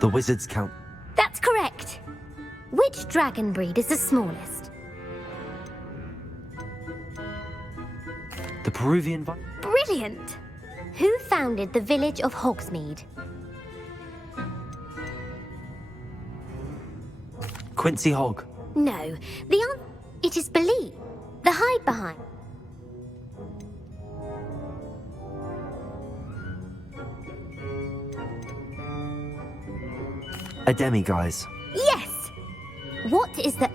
The Wizards Count. That's correct. Which dragon breed is the smallest? The Peruvian... Brilliant! Who founded the village of Hogsmeade? Quincy Hogg. No, it is believed. The hide behind. A demiguise. Yes! What is the...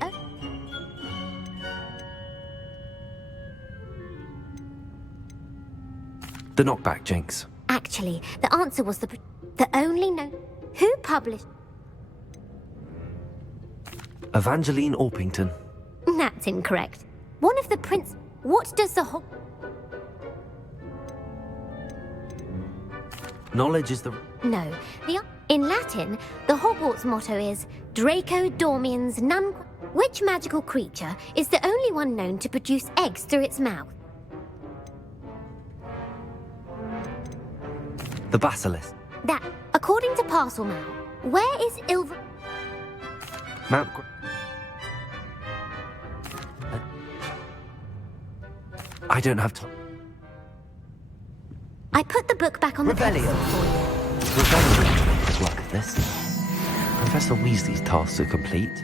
The Knockback Jinx. Actually, the answer was the only known... Who published... Evangeline Orpington. That's incorrect. One of the prince... What does the Knowledge is the... No. In Latin, the Hogwarts motto is Draco Dormiens Nunc... Which magical creature is the only one known to produce eggs through its mouth? The Basilisk. That, according to Parselmouth, where is Ilver... Mount... I don't have time. I put the book back on the desk for you. Rebellion will make us work at this. Professor Weasley's tasks are complete.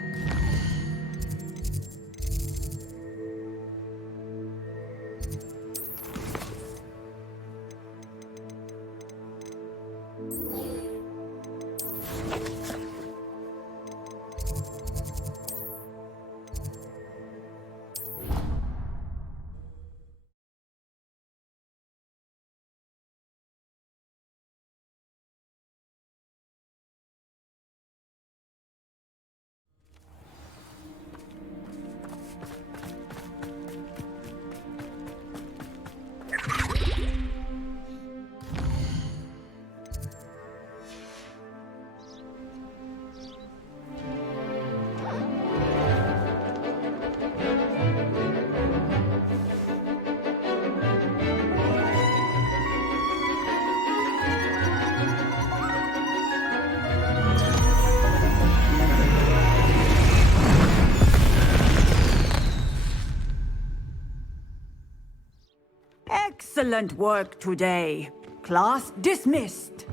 Excellent work today. Class dismissed.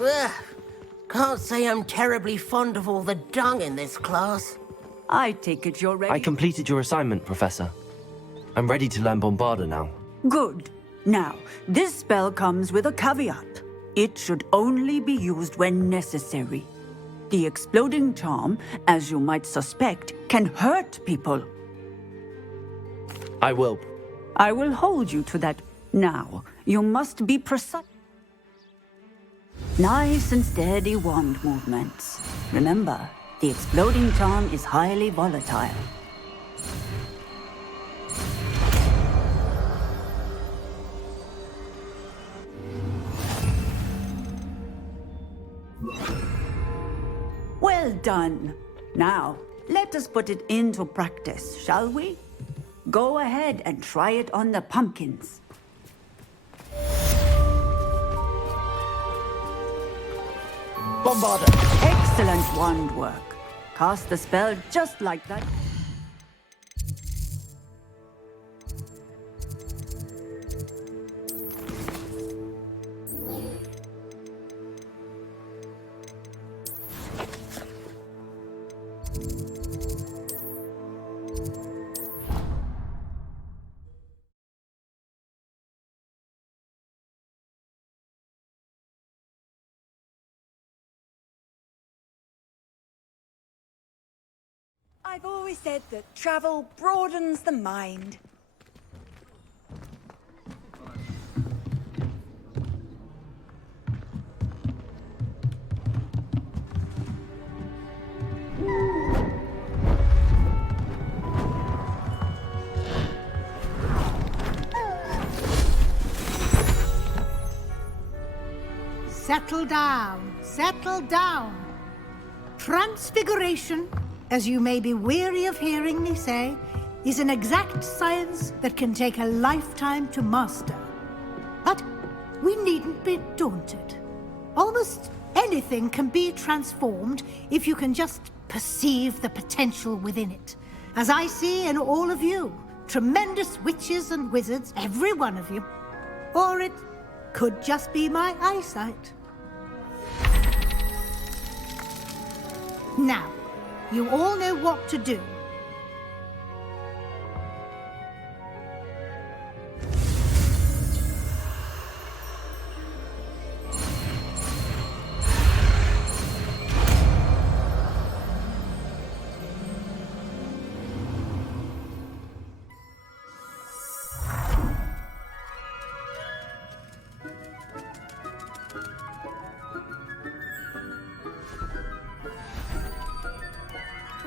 Ugh. Can't say I'm terribly fond of all the dung in this class. I take it you're ready. I completed your assignment, Professor. I'm ready to learn Bombarda now. Good. Now, this spell comes with a caveat. It should only be used when necessary. The exploding charm, as you might suspect, can hurt people. I will. I will hold you to that. Now, you must be precise. Nice and steady wand movements. Remember, the exploding charm is highly volatile. Well done. Now, let us put it into practice, shall we? Go ahead and try it on the pumpkins. Bombarder. Excellent wand work. Cast the spell just like that. I've always said that travel broadens the mind. Settle down, settle down. Transfiguration, as you may be weary of hearing me say, is an exact science that can take a lifetime to master. But we needn't be daunted. Almost anything can be transformed if you can just perceive the potential within it. As I see in all of you, tremendous witches and wizards, every one of you. Or it could just be my eyesight. Now, you all know what to do.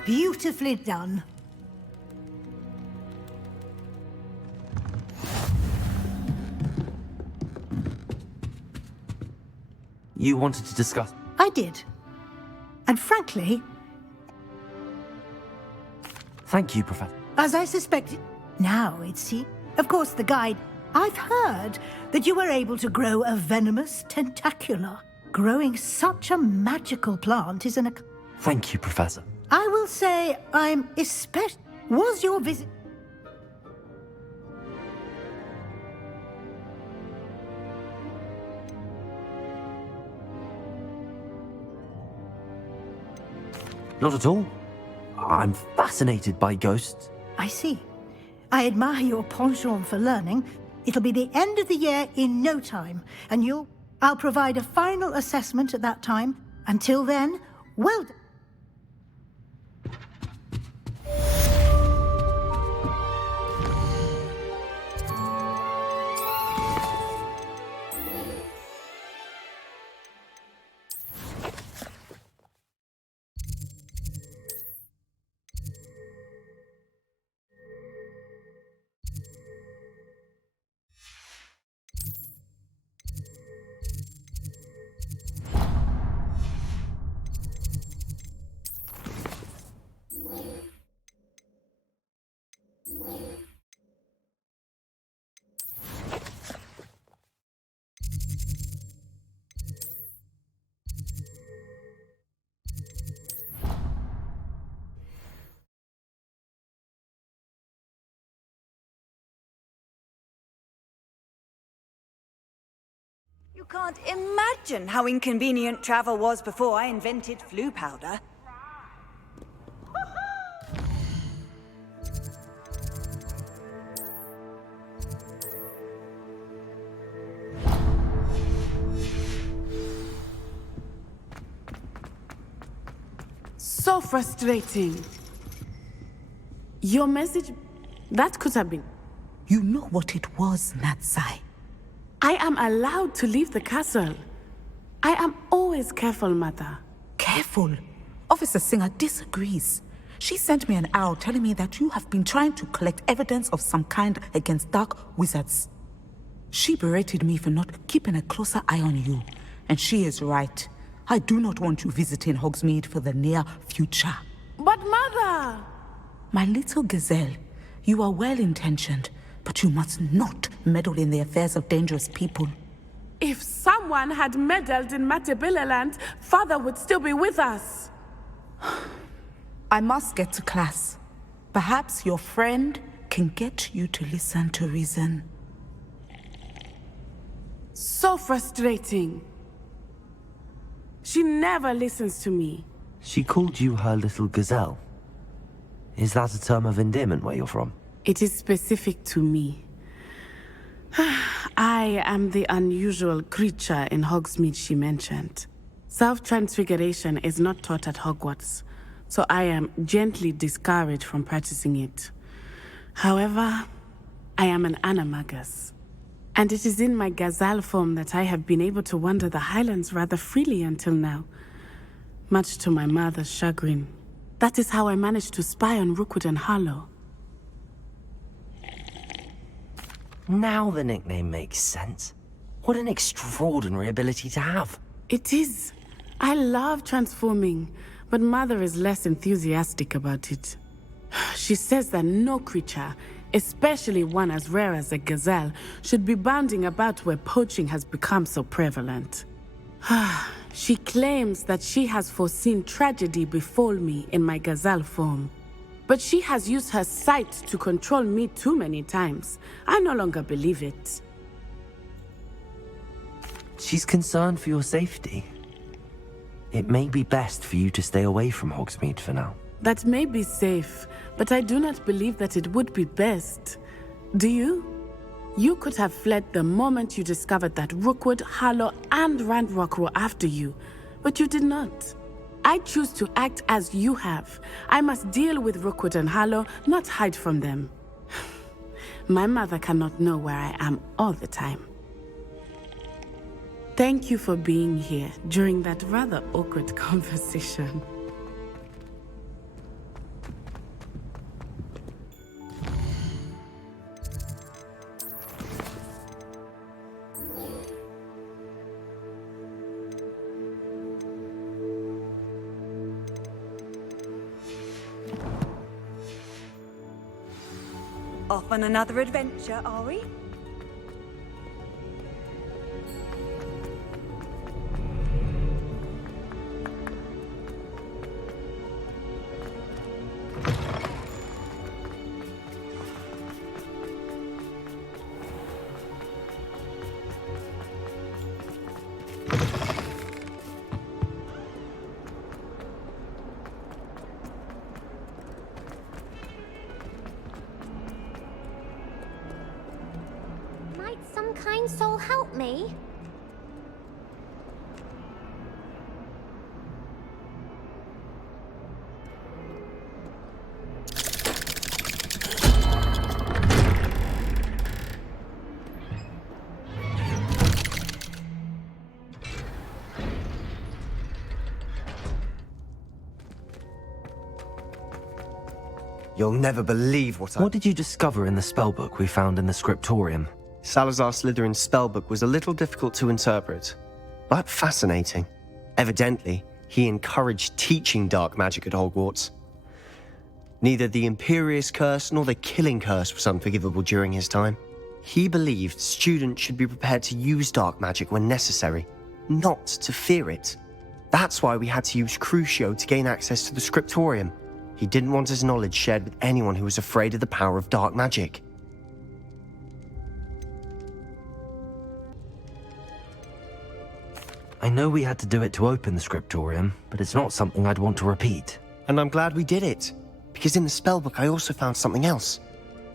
Beautifully done. You wanted to discuss... I did. And frankly... Thank you, Professor. As I suspected... Now, it seems... Of course, the guide... I've heard that you were able to grow a venomous tentacula. Growing such a magical plant is an... Thank you, Professor. I will say I'm especially... Was your visit... Not at all. I'm fascinated by ghosts. I see. I admire your penchant for learning. It'll be the end of the year in no time, and I'll provide a final assessment at that time. Until then, well done. You can't imagine how inconvenient travel was before I invented flu powder. So frustrating. Your message, that could have been... You know what it was, Natsai. I am allowed to leave the castle. I am always careful, Mother. Careful? Officer Singer disagrees. She sent me an owl telling me that you have been trying to collect evidence of some kind against dark wizards. She berated me for not keeping a closer eye on you. And she is right. I do not want you visiting Hogsmeade for the near future. But Mother! My little gazelle, you are well-intentioned, but you must not meddle in the affairs of dangerous people. If someone had meddled in Matabeleland, Father would still be with us. I must get to class. Perhaps your friend can get you to listen to reason. So frustrating. She never listens to me. She called you her little gazelle. Is that a term of endearment where you're from? It is specific to me. I am the unusual creature in Hogsmeade she mentioned. Self-transfiguration is not taught at Hogwarts, so I am gently discouraged from practicing it. However, I am an animagus, and it is in my gazelle form that I have been able to wander the Highlands rather freely until now, much to my mother's chagrin. That is how I managed to spy on Rookwood and Harlow. Now the nickname makes sense. What an extraordinary ability to have. It is. I love transforming, but Mother is less enthusiastic about it. She says that no creature, especially one as rare as a gazelle, should be bounding about where poaching has become so prevalent. She claims that she has foreseen tragedy befall me in my gazelle form. But she has used her sight to control me too many times. I no longer believe it. She's concerned for your safety. It may be best for you to stay away from Hogsmeade for now. That may be safe, but I do not believe that it would be best. Do you? You could have fled the moment you discovered that Rookwood, Harlow, and Ranrock were after you, but you did not. I choose to act as you have. I must deal with Rookwood and Harlow, not hide from them. My mother cannot know where I am all the time. Thank you for being here during that rather awkward conversation. Off on another adventure, are we? Some kind soul help me? You'll never believe What did you discover in the spellbook we found in the scriptorium? Salazar Slytherin's spellbook was a little difficult to interpret, but fascinating. Evidently, he encouraged teaching dark magic at Hogwarts. Neither the Imperious Curse nor the Killing Curse was unforgivable during his time. He believed students should be prepared to use dark magic when necessary, not to fear it. That's why we had to use Crucio to gain access to the scriptorium. He didn't want his knowledge shared with anyone who was afraid of the power of dark magic. I know we had to do it to open the scriptorium, but it's not something I'd want to repeat. And I'm glad we did it, because in the spellbook I also found something else.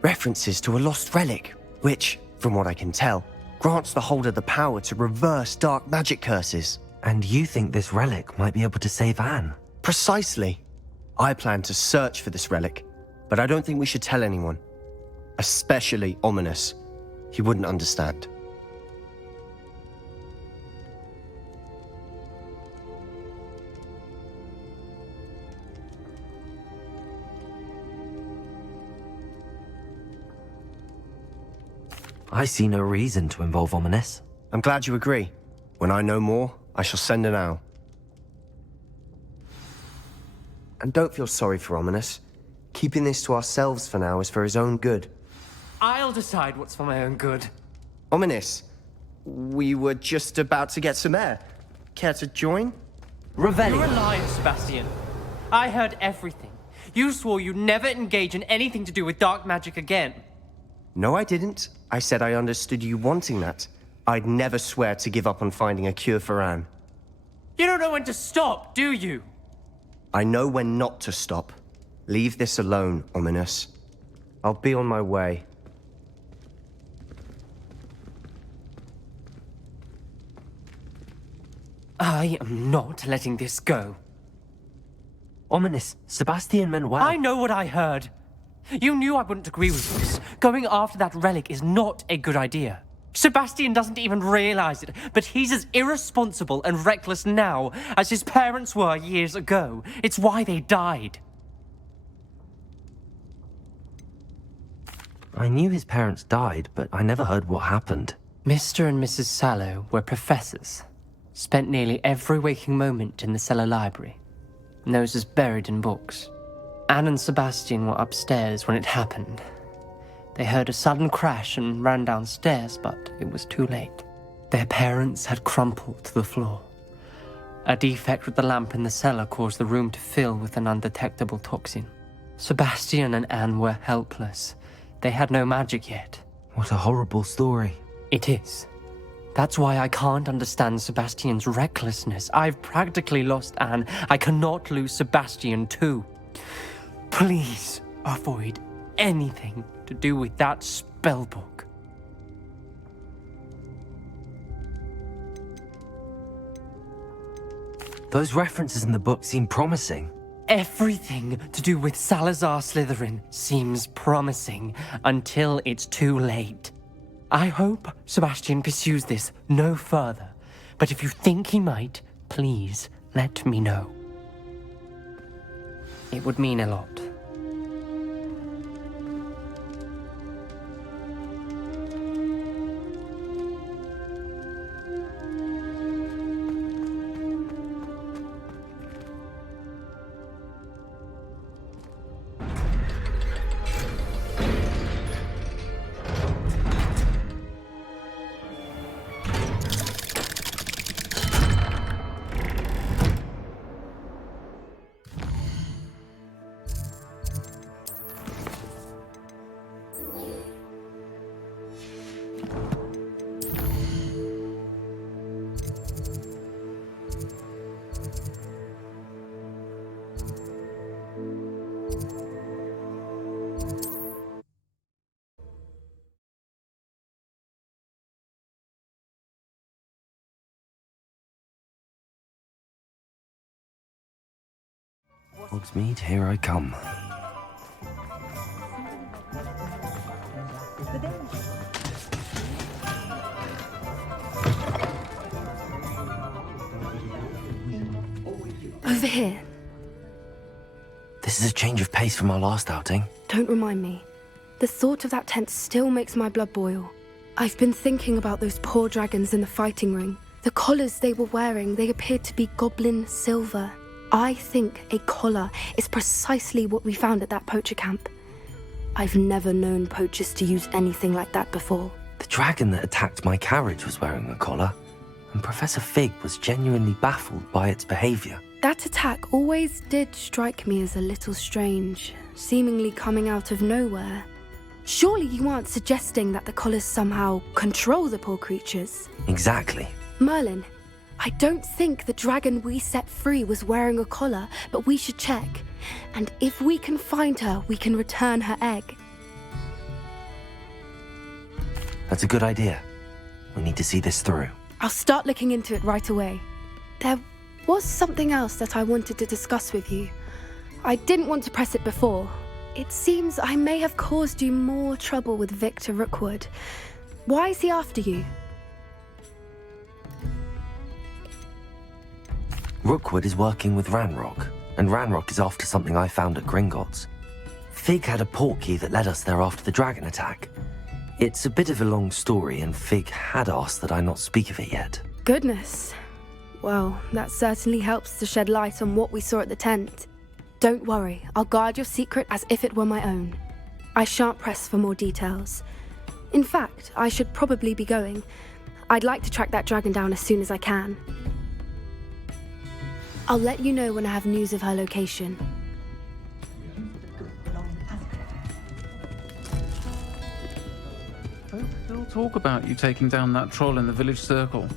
References to a lost relic, which, from what I can tell, grants the holder the power to reverse dark magic curses. And you think this relic might be able to save Anne? Precisely. I plan to search for this relic, but I don't think we should tell anyone. Especially Ominous. He wouldn't understand. I see no reason to involve Ominous. I'm glad you agree. When I know more, I shall send an owl. And don't feel sorry for Ominous. Keeping this to ourselves for now is for his own good. I'll decide what's for my own good. Ominous, we were just about to get some air. Care to join? Revelio. You're a liar, Sebastian. I heard everything. You swore you'd never engage in anything to do with dark magic again. No, I didn't. I said I understood you wanting that. I'd never swear to give up on finding a cure for Anne. You don't know when to stop, do you? I know when not to stop. Leave this alone, Ominous. I'll be on my way. I am not letting this go. Ominous, Sebastian meant well. I know what I heard. You knew I wouldn't agree with this. Going after that relic is not a good idea. Sebastian doesn't even realize it, but he's as irresponsible and reckless now as his parents were years ago. It's why they died. I knew his parents died, but I never heard what happened. Mr. and Mrs. Sallow were professors. Spent nearly every waking moment in the cellar library. Noses buried in books. Anne and Sebastian were upstairs when it happened. They heard a sudden crash and ran downstairs, but it was too late. Their parents had crumpled to the floor. A defect with the lamp in the cellar caused the room to fill with an undetectable toxin. Sebastian and Anne were helpless. They had no magic yet. What a horrible story. It is. That's why I can't understand Sebastian's recklessness. I've practically lost Anne. I cannot lose Sebastian too. Please avoid anything to do with that spellbook. Those references in the book seem promising. Everything to do with Salazar Slytherin seems promising until it's too late. I hope Sebastian pursues this no further, but if you think he might, please let me know. It would mean a lot. Hogsmeade, here I come. Over here. This is a change of pace from our last outing. Don't remind me. The thought of that tent still makes my blood boil. I've been thinking about those poor dragons in the fighting ring. The collars they were wearing, they appeared to be goblin silver. I think a collar is precisely what we found at that poacher camp. I've never known poachers to use anything like that before. The dragon that attacked my carriage was wearing a collar, and Professor Fig was genuinely baffled by its behavior. That attack always did strike me as a little strange, seemingly coming out of nowhere. Surely you aren't suggesting that the collars somehow control the poor creatures? Exactly. Merlin, I don't think the dragon we set free was wearing a collar, but we should check. And if we can find her, we can return her egg. That's a good idea. We need to see this through. I'll start looking into it right away. There was something else that I wanted to discuss with you. I didn't want to press it before. It seems I may have caused you more trouble with Victor Rookwood. Why is he after you? Rookwood is working with Ranrock, and Ranrock is after something I found at Gringotts. Fig had a portkey that led us there after the dragon attack. It's a bit of a long story, and Fig had asked that I not speak of it yet. Goodness. Well, that certainly helps to shed light on what we saw at the tent. Don't worry, I'll guard your secret as if it were my own. I shan't press for more details. In fact, I should probably be going. I'd like to track that dragon down as soon as I can. I'll let you know when I have news of her location. Folks still talk about you taking down that troll in the village circle.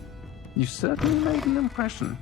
You certainly made an impression.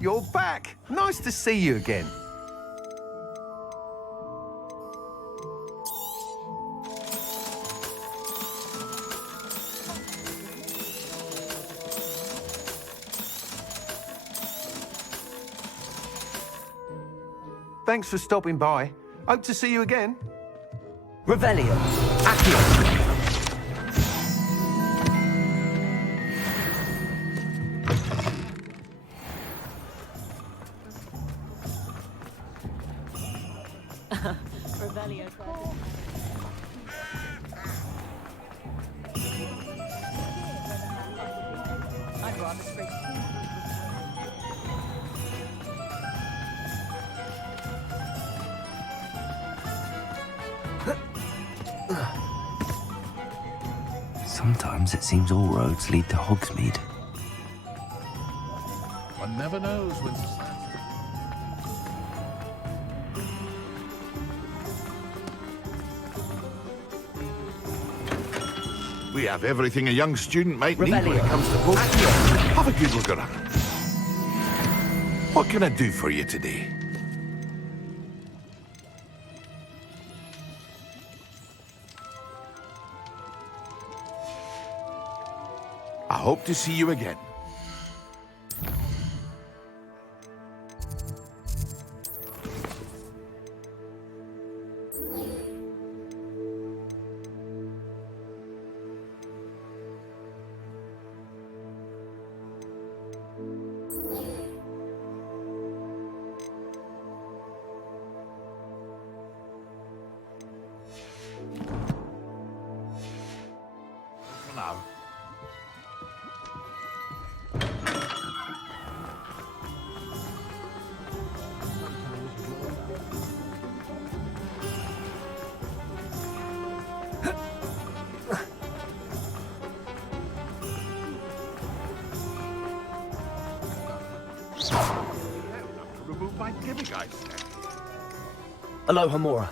You're back! Nice to see you again. Thanks for stopping by. Hope to see you again. Revelio. Accio. Sometimes it seems all roads lead to Hogsmeade. One never knows when society... We have everything a young student might need when it comes to books. Have a good look around. What can I do for you today? I hope to see you again. Aloha Mora.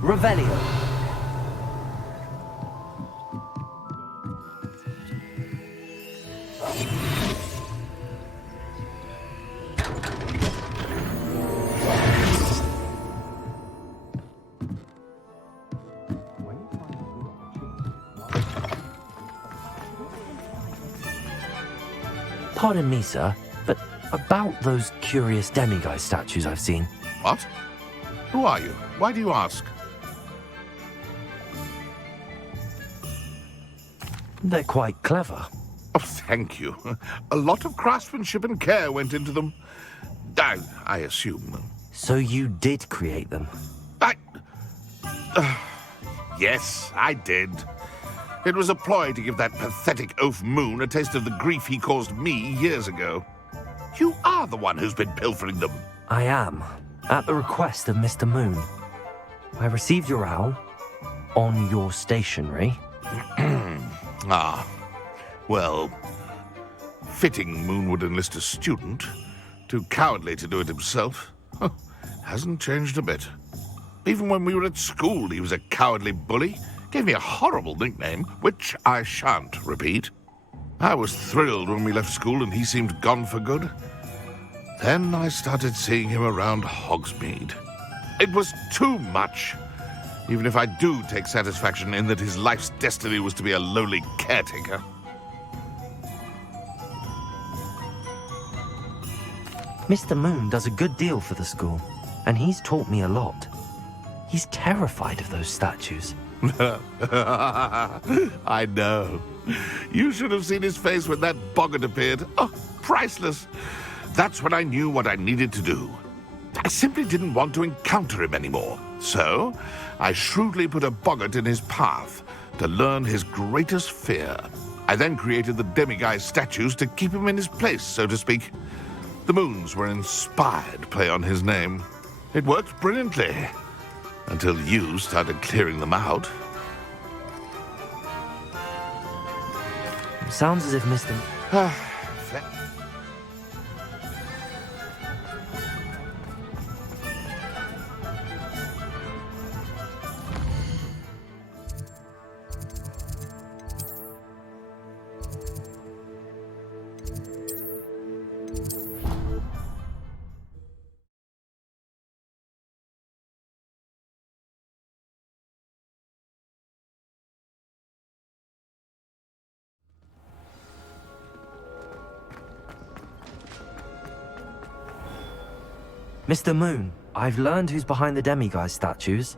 Revelio. Pardon me, sir, but about those curious demiguise statues I've seen. What? Who are you? Why do you ask? They're quite clever. Oh, thank you. A lot of craftsmanship and care went into them. I assume. So you did create them? Yes, I did. It was a ploy to give that pathetic oaf Moon a taste of the grief he caused me years ago. You are the one who's been pilfering them. I am. At the request of Mr. Moon, I received your owl on your stationery. Ah, well, fitting Moon would enlist a student. Too cowardly to do it himself. Huh, hasn't changed a bit. Even when we were at school, he was a cowardly bully. Gave me a horrible nickname, which I shan't repeat. I was thrilled when we left school and he seemed gone for good. Then I started seeing him around Hogsmeade. It was too much. Even if I do take satisfaction in that his life's destiny was to be a lowly caretaker. Mr. Moon does a good deal for the school, and he's taught me a lot. He's terrified of those statues. I know. You should have seen his face when that boggart appeared. Oh, priceless. That's when I knew what I needed to do. I simply didn't want to encounter him anymore. So, I shrewdly put a boggart in his path to learn his greatest fear. I then created the demiguise statues to keep him in his place, so to speak. The moons were an inspired play on his name. It worked brilliantly. Until you started clearing them out. Sounds as if Mr. Mr. Moon, I've learned who's behind the demiguise statues.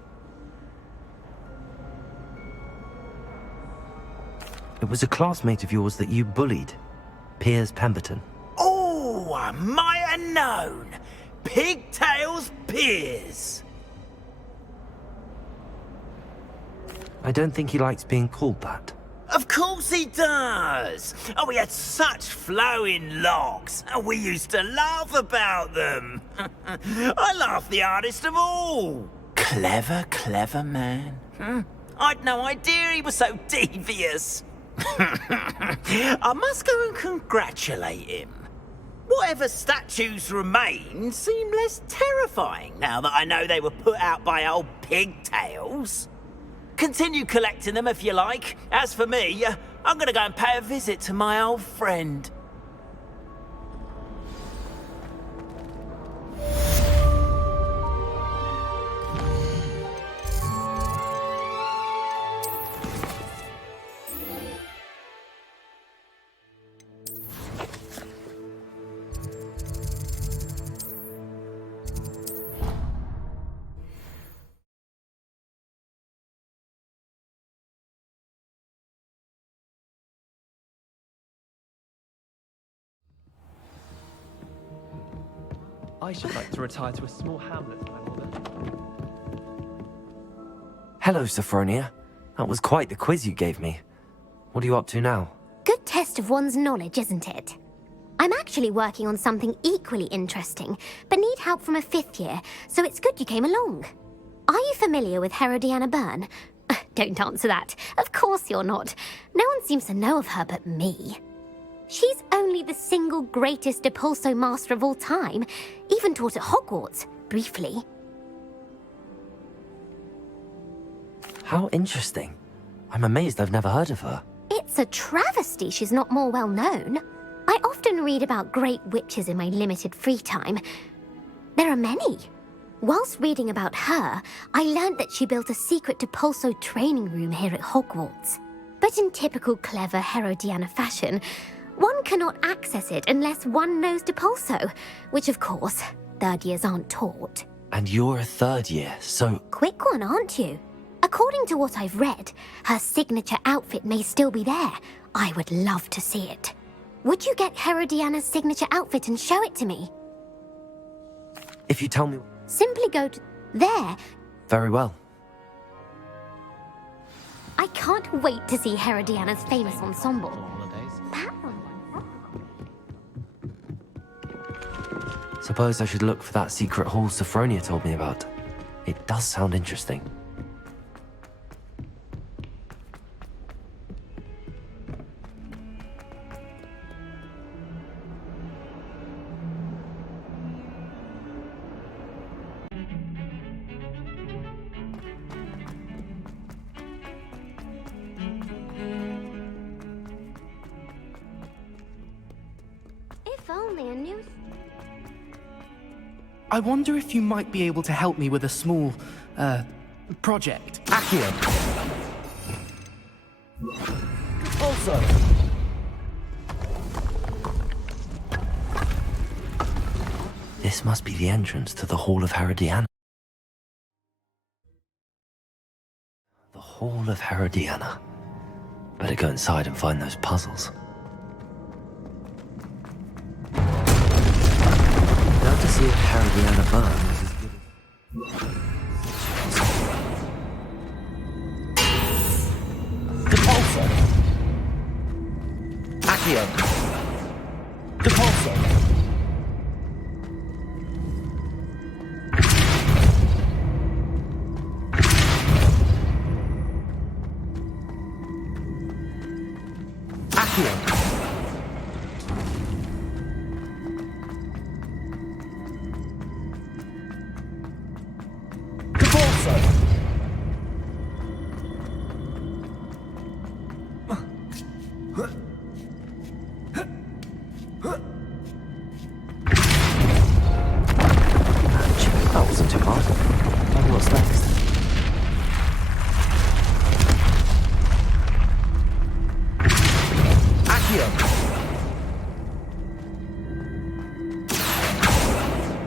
It was a classmate of yours that you bullied, Piers Pemberton. Oh, I might have known. Pigtails Piers. I don't think he likes being called that. Of course he does. Oh, we had such flowing locks, and we used to laugh about them. I laughed the hardest of all. Clever, clever man. I'd no idea he was so devious. I must go and congratulate him. Whatever statues remain seem less terrifying now that I know they were put out by old pigtails. Continue collecting them if you like. As for me, I'm gonna go and pay a visit to my old friend. I should like to retire to a small hamlet, my mother. Hello, Sophronia. That was quite the quiz you gave me. What are you up to now? Good test of one's knowledge, isn't it? I'm actually working on something equally interesting, but need help from a 5th year, so it's good you came along. Are you familiar with Herodiana Byrne? Don't answer that. Of course you're not. No one seems to know of her but me. She's only the single greatest Depulso master of all time, even taught at Hogwarts, briefly. How interesting. I'm amazed I've never heard of her. It's a travesty she's not more well known. I often read about great witches in my limited free time. There are many. Whilst reading about her, I learned that she built a secret Depulso training room here at Hogwarts. But in typical clever Herodiana fashion, one cannot access it unless one knows Depulso, which of course, 3rd years aren't taught. And you're a 3rd year, so... Quick one, aren't you? According to what I've read, her signature outfit may still be there. I would love to see it. Would you get Herodiana's signature outfit and show it to me? If you tell me... Simply go to... there. Very well. I can't wait to see Herodiana's famous ensemble. Suppose I should look for that secret hall Sophronia told me about. It does sound interesting. If only a new... I wonder if you might be able to help me with a small, project. Accio! Also, This must be the entrance to the Hall of Herodiana. The Hall of Herodiana. Better go inside and find those puzzles. Now to see if Herodiana burns is as good as... Depulsor! Accio! Depulsor! Accio! That wasn't too hard. Wonder what's next. Accio!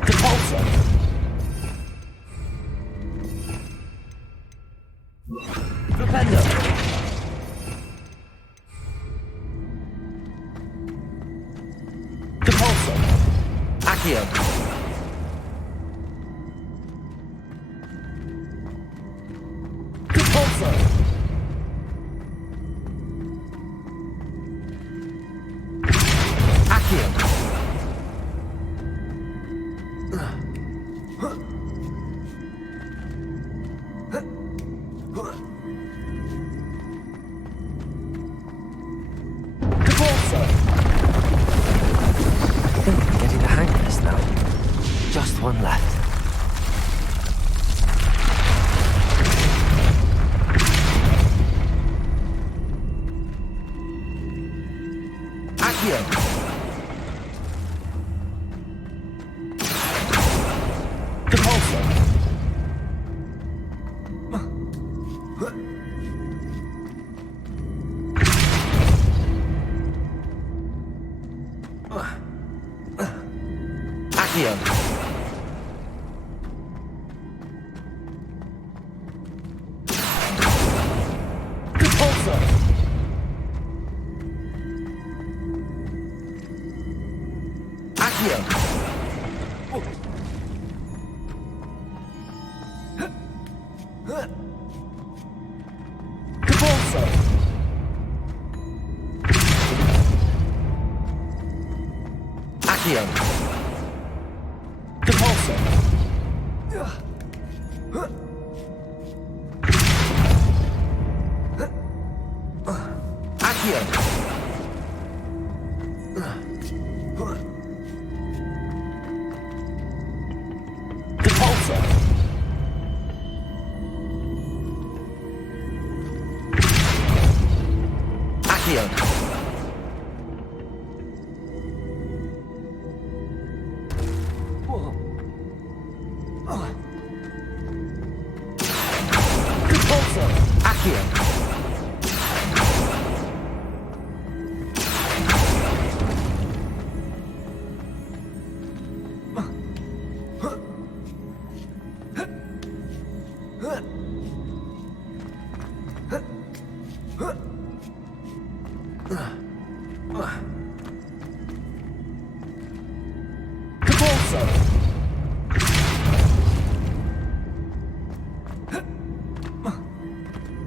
Depulsor! Flipendo! Depulsor! Accio! Depulsor! Accio! Depulsor! I think I'm getting the hang of this now. Just one left. Accio! Depulsor! Accio! Depulsor! Accio! Depulsor! Accio! Depulsor! Accio! Depulsor! Accio! Depulsor! Accio! Depulsor!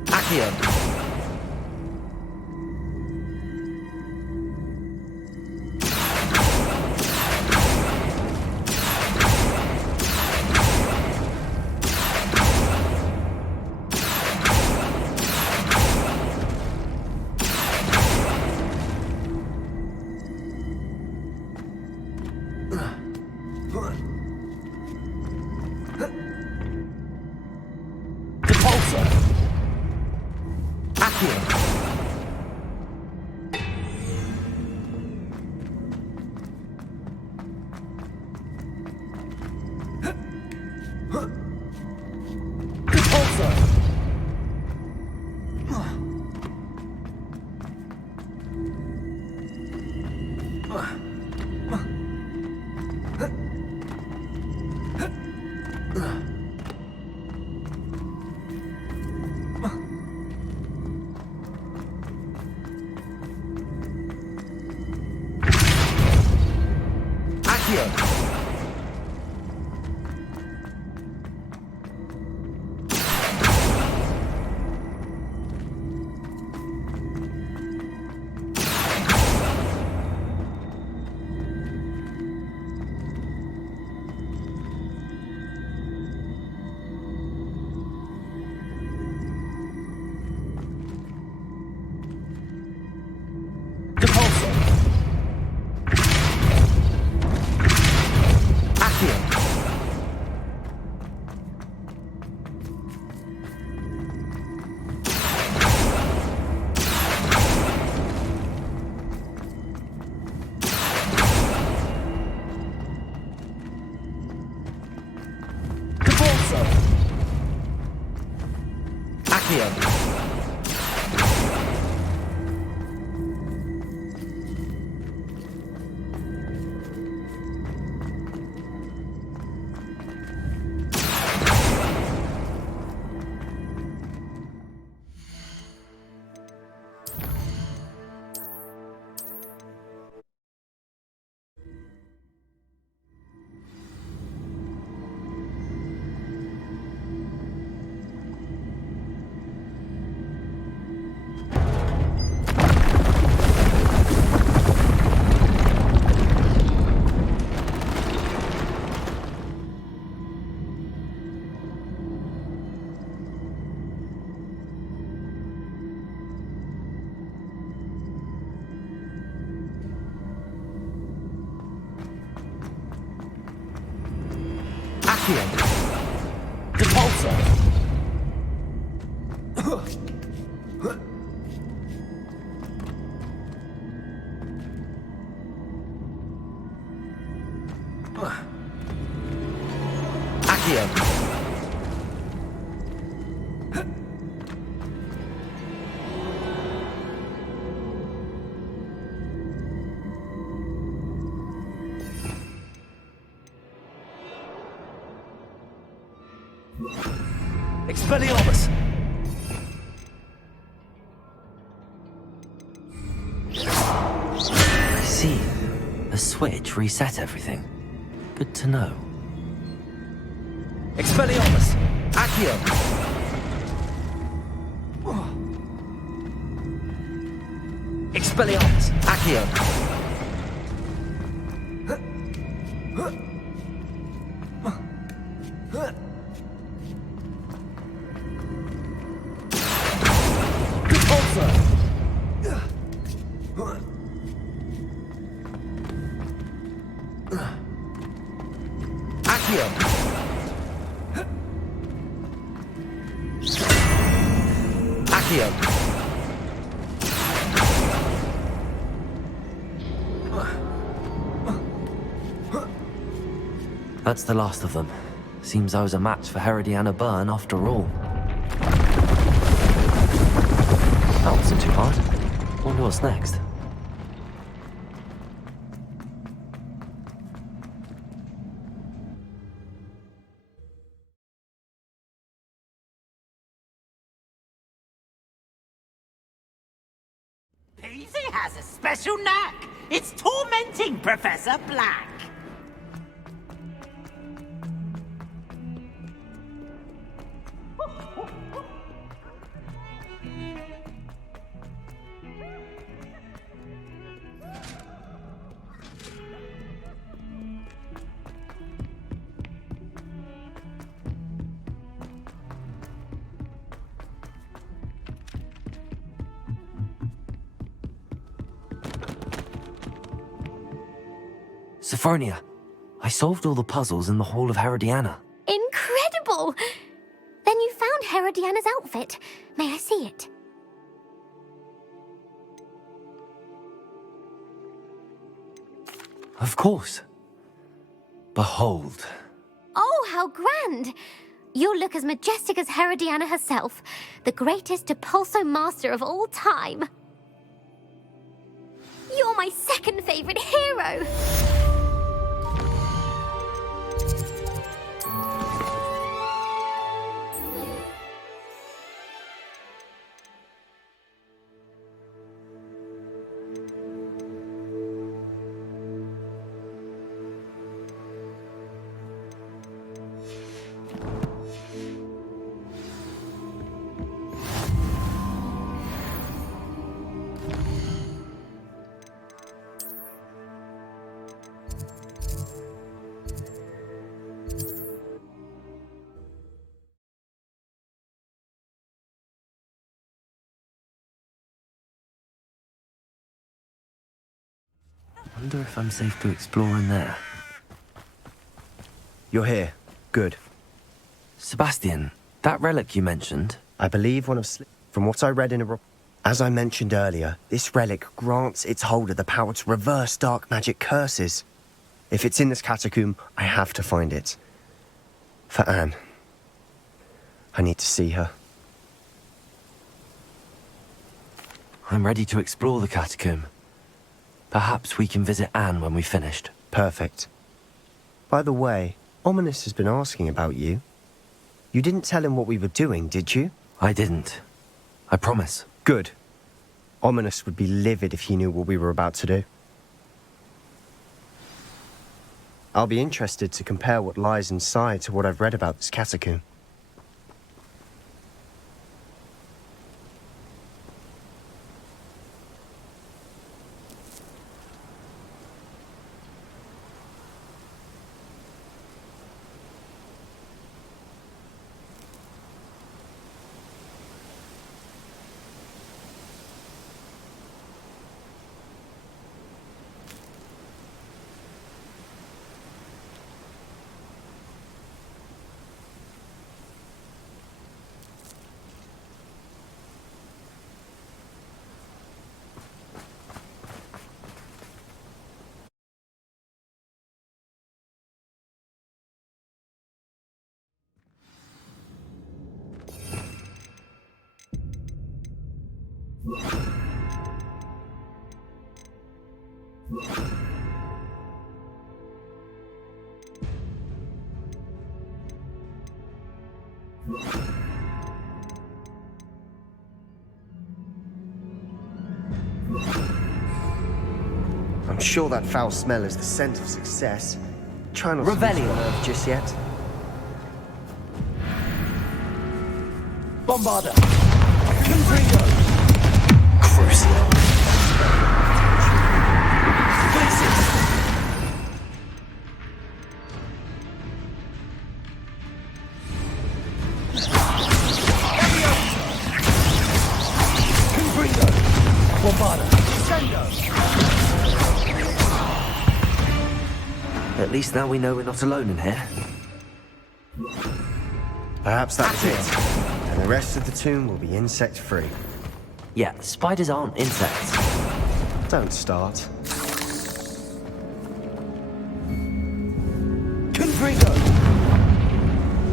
Accio! Repulsor! Accio! Expelliarmus! I see. A switch reset everything. Good to know. Expelliarmus! Accio! Expelliarmus! Accio! That's the last of them. Seems I was a match for Herodiana Byrne after all. That wasn't too hard. Wonder what's next. Peasy has a special knack. It's tormenting Professor Black. Sophronia, I solved all the puzzles in the Hall of Herodiana. Incredible! Then you found Herodiana's outfit. May I see it? Of course. Behold. Oh, how grand! You'll look as majestic as Herodiana herself, the greatest Depulso master of all time. You're my second favorite hero! I wonder if I'm safe to explore in there. You're here. Good. Sebastian, that relic you mentioned... I believe one of... From what I read in a... As I mentioned earlier, this relic grants its holder the power to reverse dark magic curses. If it's in this catacomb, I have to find it. For Anne. I need to see her. I'm ready to explore the catacomb. Perhaps we can visit Anne when we've finished. Perfect. By the way, Ominous has been asking about you. You didn't tell him what we were doing, did you? I didn't. I promise. Good. Ominous would be livid if he knew what we were about to do. I'll be interested to compare what lies inside to what I've read about this catacomb. I'm sure that foul smell is the scent of success. Try not to lose just yet. Bombarder! Confringo! Crucial. At least now we know we're not alone in here. Perhaps that's it. And the rest of the tomb will be insect-free. Yeah, spiders aren't insects. Don't start. Confringo!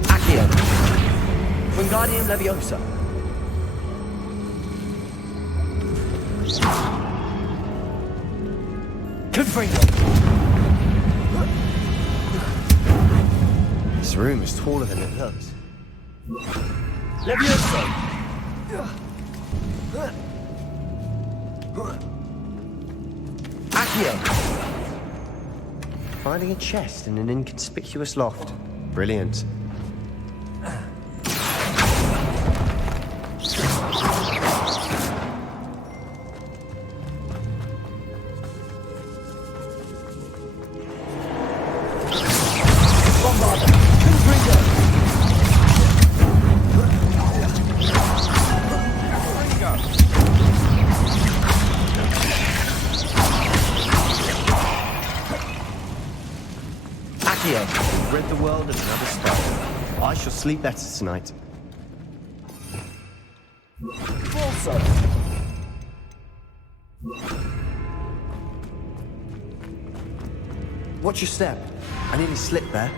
Accio! Wingardium Leviosa! Confringo! This room is taller than it looks. Leviosa! Accio! Finding a chest in an inconspicuous loft. Brilliant. Accio, we've rid the world of another spider. I shall sleep better tonight. Also. Watch your step. I nearly slipped there.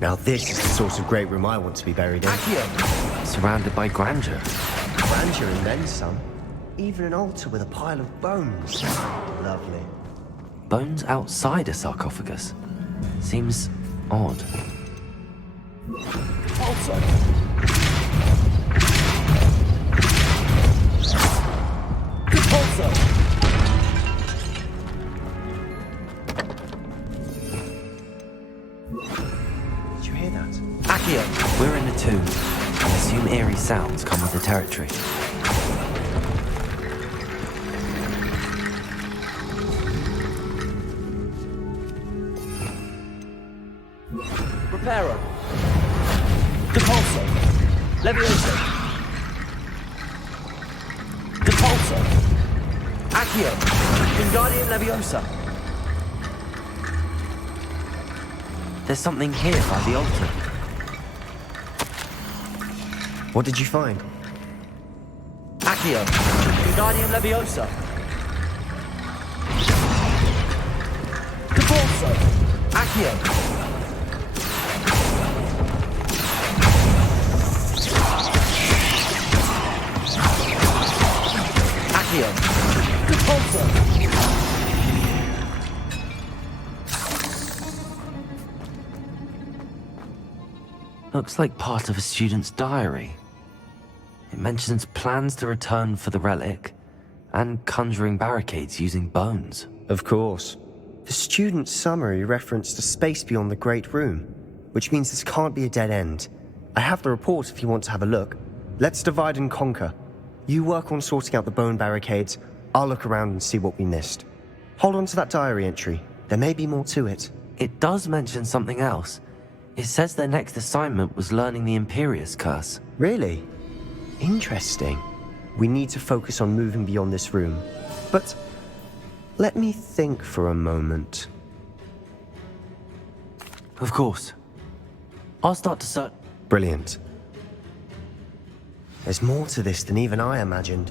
Now this is the sort of great room I want to be buried in. Accio! Surrounded by grandeur. Grandeur and then some. Even an altar with a pile of bones. Lovely. Bones outside a sarcophagus. Seems odd. Also. Also. Did you hear that? Accio! We're in the tomb. I assume eerie sounds come with the territory. Reparo. Depulso. Levioso. Depulso. Accio. Wingardium Leviosa. There's something here by the altar. What did you find? Accio. Wingardium Leviosa. Depulso. Accio. Looks like part of a student's diary. It mentions plans to return for the relic and conjuring barricades using bones. Of course. The student's summary referenced a space beyond the Great Room, which means this can't be a dead end. I have the report if you want to have a look. Let's divide and conquer. You work on sorting out the bone barricades. I'll look around and see what we missed. Hold on to that diary entry. There may be more to it. It does mention something else. It says their next assignment was learning the Imperious Curse. Really? Interesting. We need to focus on moving beyond this room. But let me think for a moment. Of course. I'll start to search. Brilliant. There's more to this than even I imagined.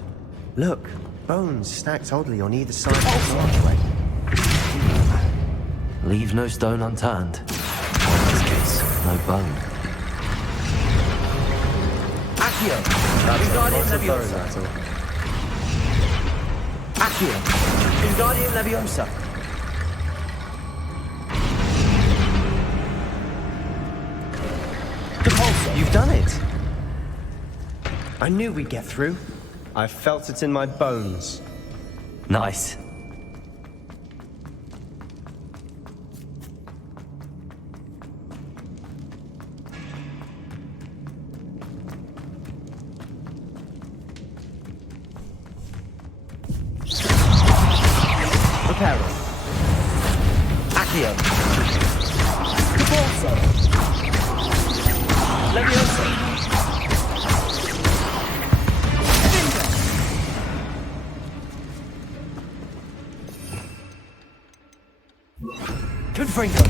Look, bones stacked oddly on either side of this archway. Leave no stone unturned. In this case, no bone. Accio. Wingardium Leviosa. Accio. Wingardium Leviosa. Depulso. You've done it! I knew we'd get through. I felt it in my bones. Nice. Reparo. Accio. Depulso. Leviosa. Confringo.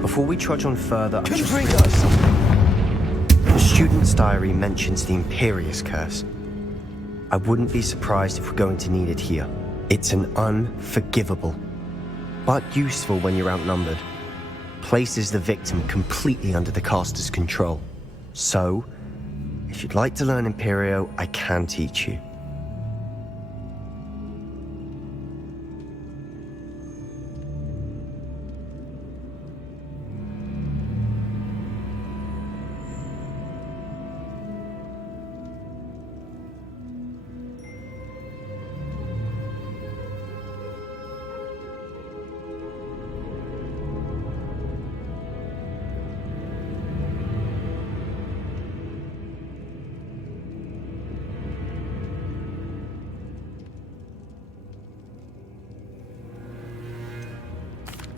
Before we trudge on further, I just realized something. The student's diary mentions the Imperious Curse. I wouldn't be surprised if we're going to need it here. It's an unforgivable, but useful when you're outnumbered. Places the victim completely under the caster's control. So, If you'd like to learn Imperio, I can teach you.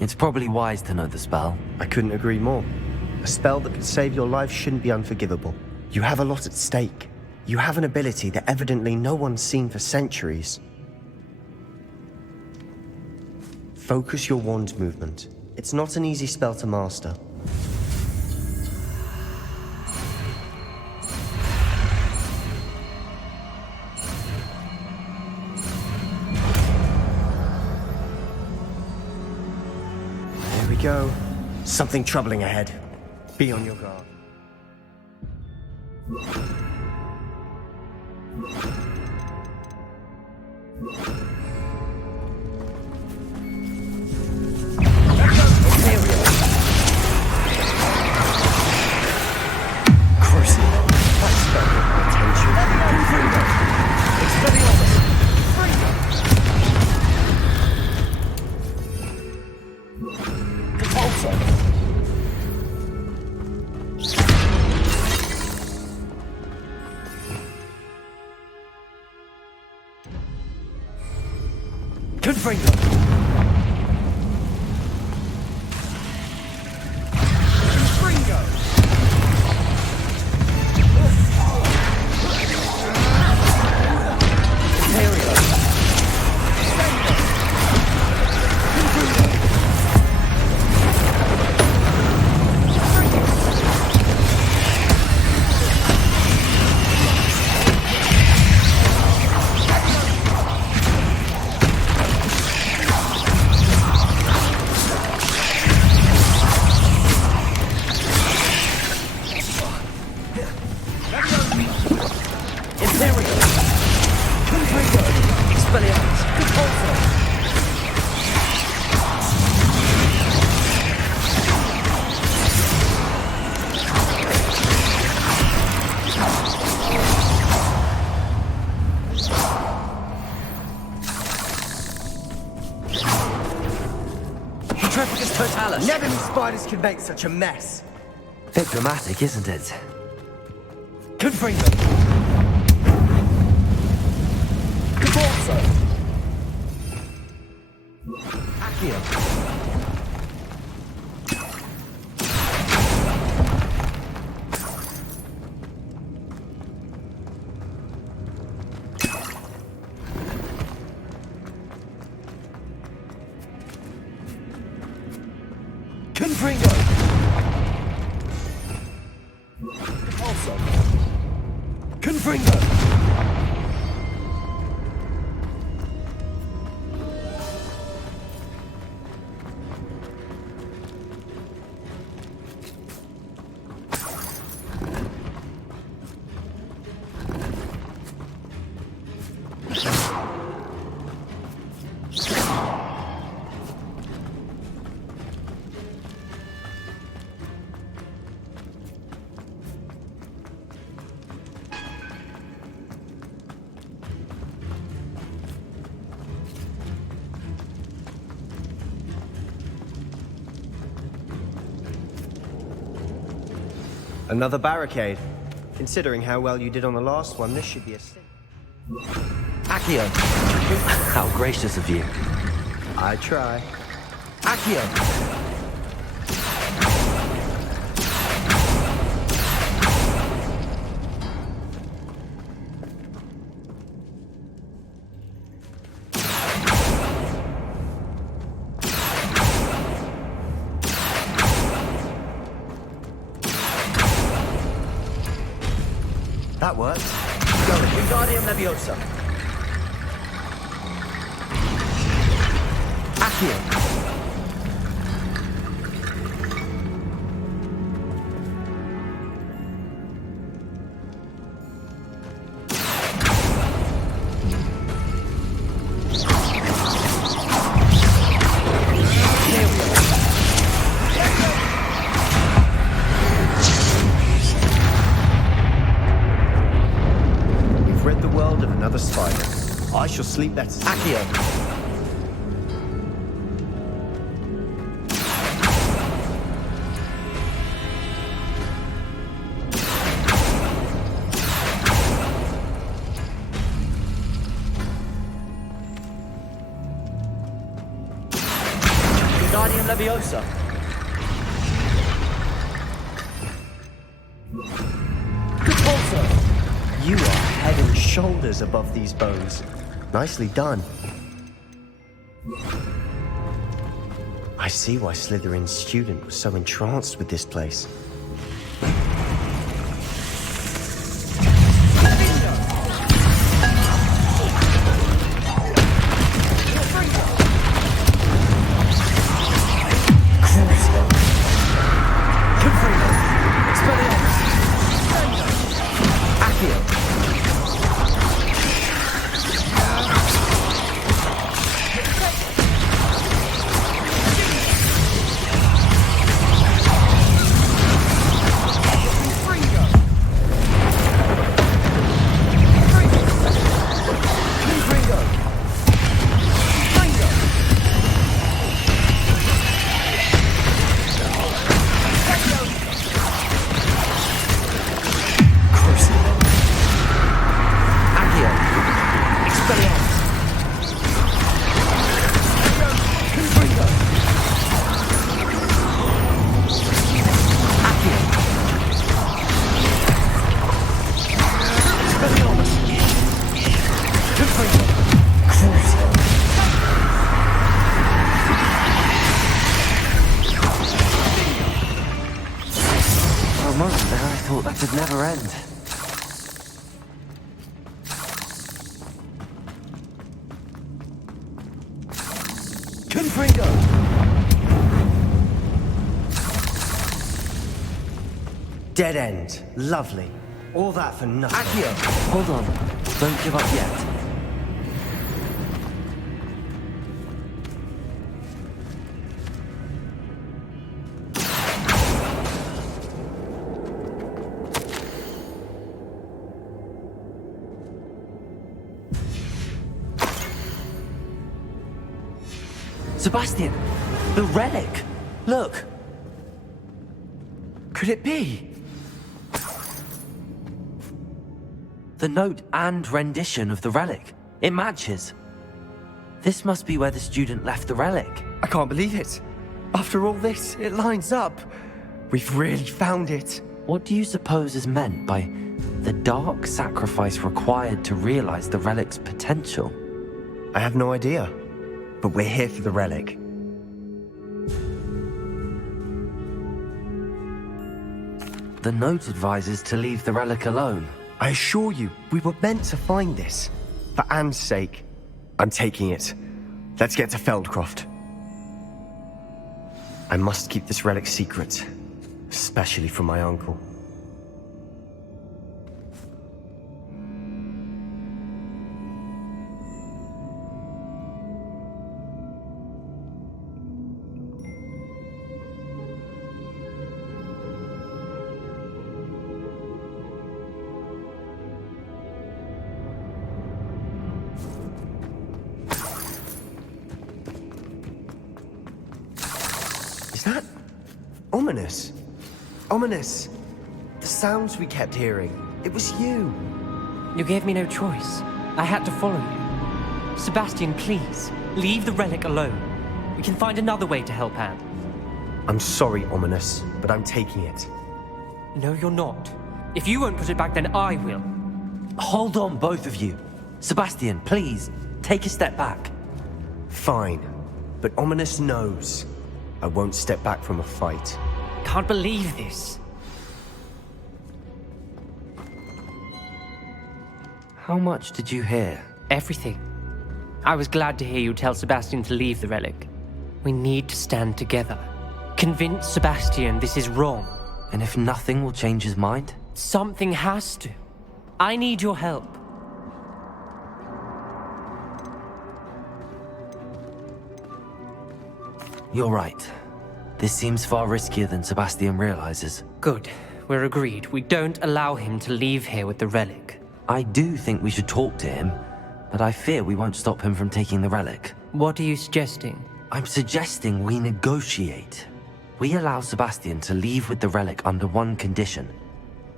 It's probably wise to know the spell. I couldn't agree more. A spell that could save your life shouldn't be unforgivable. You have a lot at stake. You have an ability that evidently no one's seen for centuries. Focus your wand movement. It's not an easy spell to master. There we go. Something troubling ahead. Be on your guard. Never knew spiders could make such a mess. Bit dramatic, isn't it? Confringo. Corsair. Accio. Confringo. Also. Confringo. Another barricade. Considering how well you did on the last one, this should be a... Accio! How gracious of you. I try. Accio. That works. Go, Wingardium Leviosa. Accio. another spider. I shall sleep better. Accio. Wingardium Leviosa. You are head and shoulders above these bones. Nicely done. I see why Slytherin's student was so entranced with this place. Could never end. Confringo! Dead end. Lovely. All that for nothing. Accio! Hold on. Don't give up yet. Sebastian, the relic! Look! Could it be? The note and rendition of the relic. It matches. This must be where the student left the relic. I can't believe it. After all this, it lines up. We've really found it. What do you suppose is meant by the dark sacrifice required to realize the relic's potential? I have no idea. But we're here for the relic. The note advises to leave the relic alone. I assure you, we were meant to find this. For Anne's sake. I'm taking it. Let's get to Feldcroft. I must keep this relic secret. Especially from my uncle. Is that ominous? Ominous. The sounds we kept hearing. It was you. You gave me no choice. I had to follow you. Sebastian, please, leave the relic alone. We can find another way to help Anne. I'm sorry, Ominous, but I'm taking it. No, you're not. If you won't put it back, then I will. Hold on, both of you. Sebastian, please, take a step back. Fine, but Ominous knows. I won't step back from a fight. Can't believe this. How much did you hear? Everything. I was glad to hear you tell Sebastian to leave the relic. We need to stand together. Convince Sebastian this is wrong. And if nothing will change his mind? Something has to. I need your help. You're right. This seems far riskier than Sebastian realizes. Good. We're agreed. We don't allow him to leave here with the relic. I do think we should talk to him, but I fear we won't stop him from taking the relic. What are you suggesting? I'm suggesting we negotiate. We allow Sebastian to leave with the relic under one condition.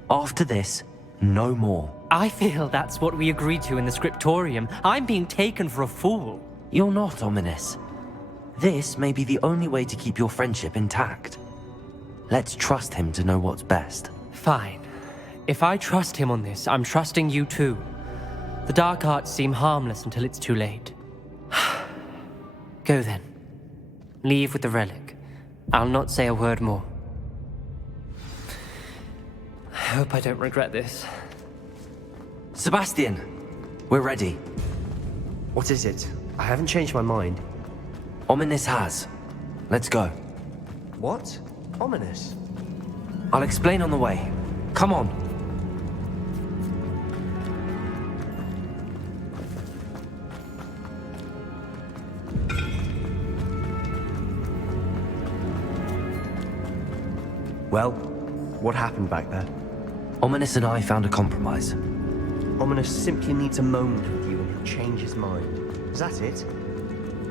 After this, no more. I feel that's what we agreed to in the scriptorium. I'm being taken for a fool. You're not, Ominous. This may be the only way to keep your friendship intact. Let's trust him to know what's best. Fine. If I trust him on this, I'm trusting you too. The dark arts seem harmless until it's too late. Go then. Leave with the relic. I'll not say a word more. I hope I don't regret this. Sebastian, we're ready. What is it? I haven't changed my mind. Ominous has. Let's go. What? Ominous? I'll explain on the way. Come on. Well, what happened back there? Ominous and I found a compromise. Ominous simply needs a moment with you and he'll change his mind. Is that it?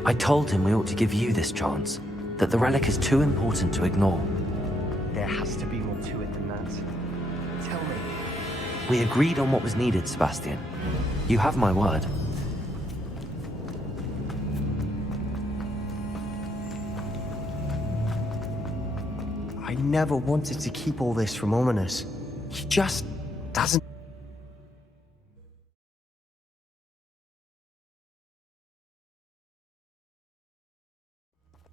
I told him we ought to give you this chance, that the relic is too important to ignore. There has to be more to it than that. Tell me. We agreed on what was needed, Sebastian. You have my word. I never wanted to keep all this from Ominous. He just doesn't...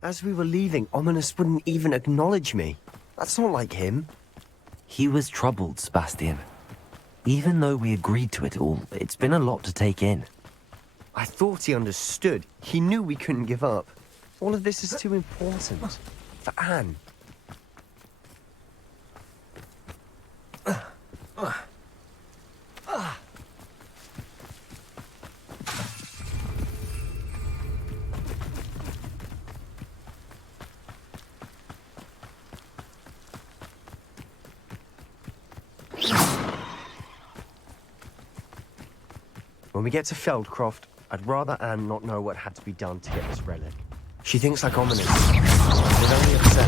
As we were leaving, Ominous wouldn't even acknowledge me. That's not like him. He was troubled, Sebastian. Even though we agreed to it all, it's been a lot to take in. I thought he understood. He knew we couldn't give up. All of this is too important. For Anne. When we get to Feldcroft, I'd rather Anne not know what had to be done to get this relic. She thinks like Ominous. It only upset.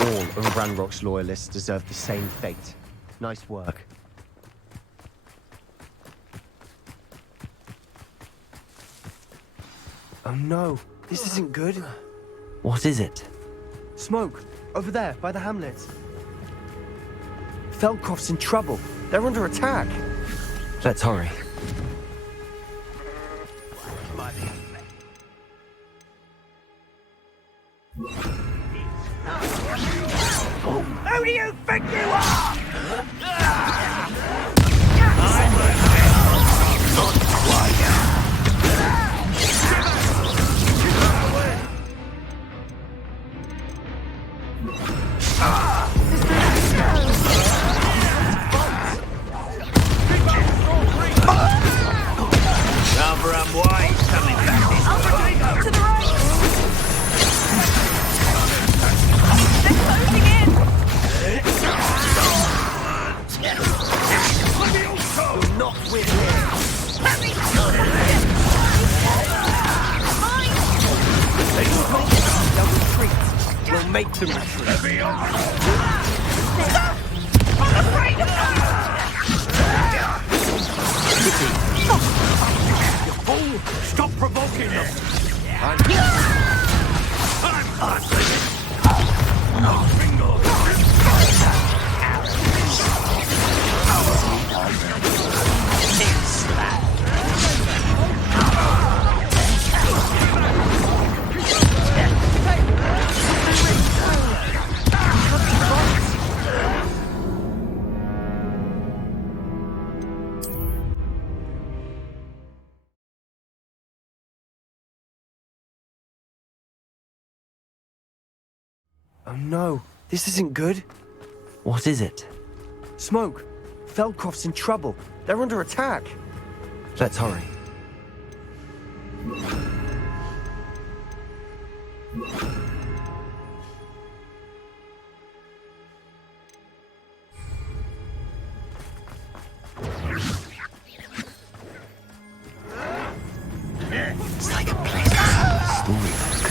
All of Ranrock's loyalists deserve the same fate. Nice work. Oh no, this isn't good. What is it? Smoke, over there, by the hamlet. Feldcroft's in trouble. They're under attack. Let's hurry. Who do you think you are? Not quite. Cover and white coming back. To the right. They're closing in. You're not with him. They'll retreat. We'll make them retreat. Stop! I'm afraid of You fool! Stop provoking them! I'm Oh no, this isn't good. What is it? Smoke, Feldcroft's in trouble. They're under attack. Let's hurry. It's like a place out of a storybook.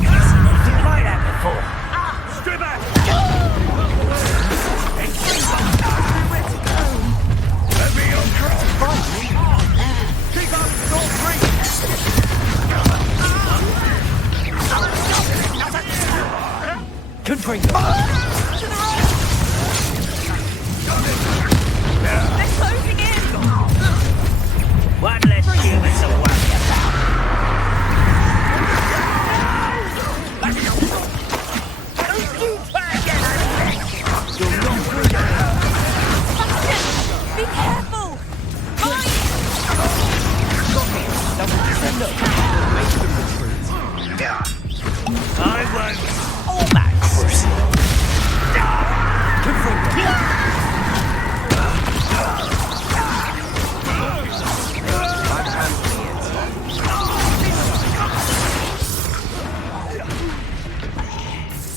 Never seen anything like that before. Straight back! Let me on cross! Keep up! Don't break! Good drink. They're closing in! One less human to worry about. Be careful! I won't almost.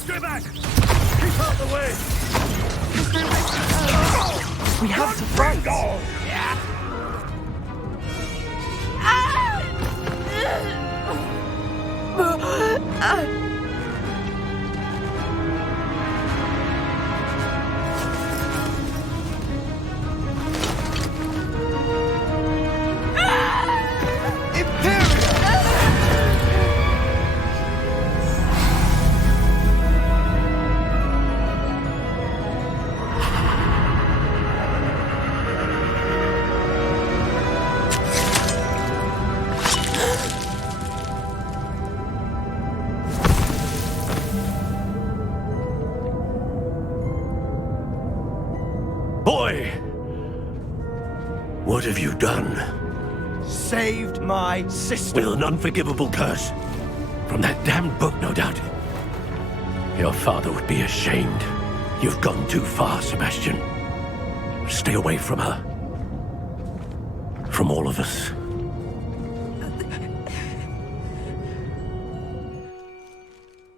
Stay back! Keep out the way! We have to fight. Boy! What have you done? Saved my sister. With an unforgivable curse. From that damned book, no doubt. Your father would be ashamed. You've gone too far, Sebastian. Stay away from her. From all of us.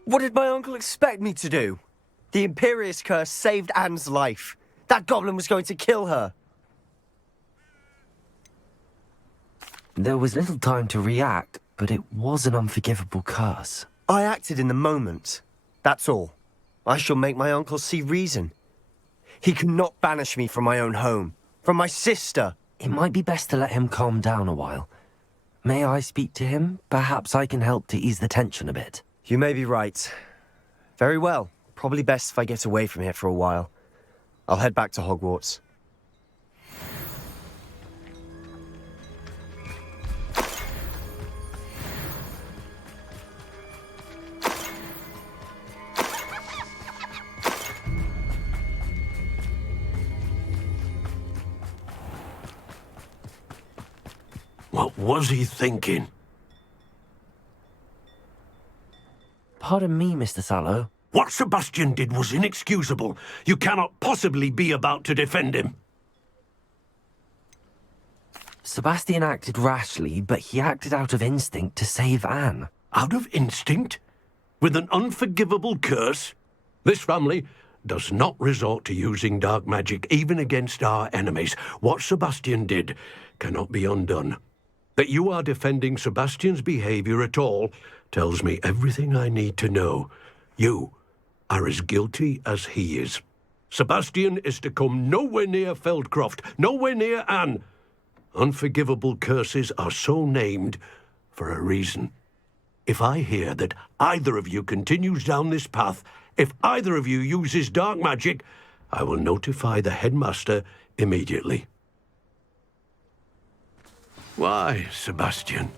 What did my uncle expect me to do? The Imperious curse saved Anne's life. That goblin was going to kill her. There was little time to react, but it was an unforgivable curse. I acted in the moment. That's all. I shall make my uncle see reason. He cannot banish me from my own home, from my sister. It might be best to let him calm down a while. May I speak to him? Perhaps I can help to ease the tension a bit. You may be right. Very well. Probably best if I get away from here for a while. I'll head back to Hogwarts. What was he thinking? Pardon me, Mr. Sallow. What Sebastian did was inexcusable. You cannot possibly be about to defend him. Sebastian acted rashly, but he acted out of instinct to save Anne. Out of instinct? With an unforgivable curse? This family does not resort to using dark magic even against our enemies. What Sebastian did cannot be undone. That you are defending Sebastian's behavior at all tells me everything I need to know. You are as guilty as he is. Sebastian is to come nowhere near Feldcroft, nowhere near Anne. Unforgivable curses are so named for a reason. If I hear that either of you continues down this path, if either of you uses dark magic, I will notify the headmaster immediately. Why, Sebastian?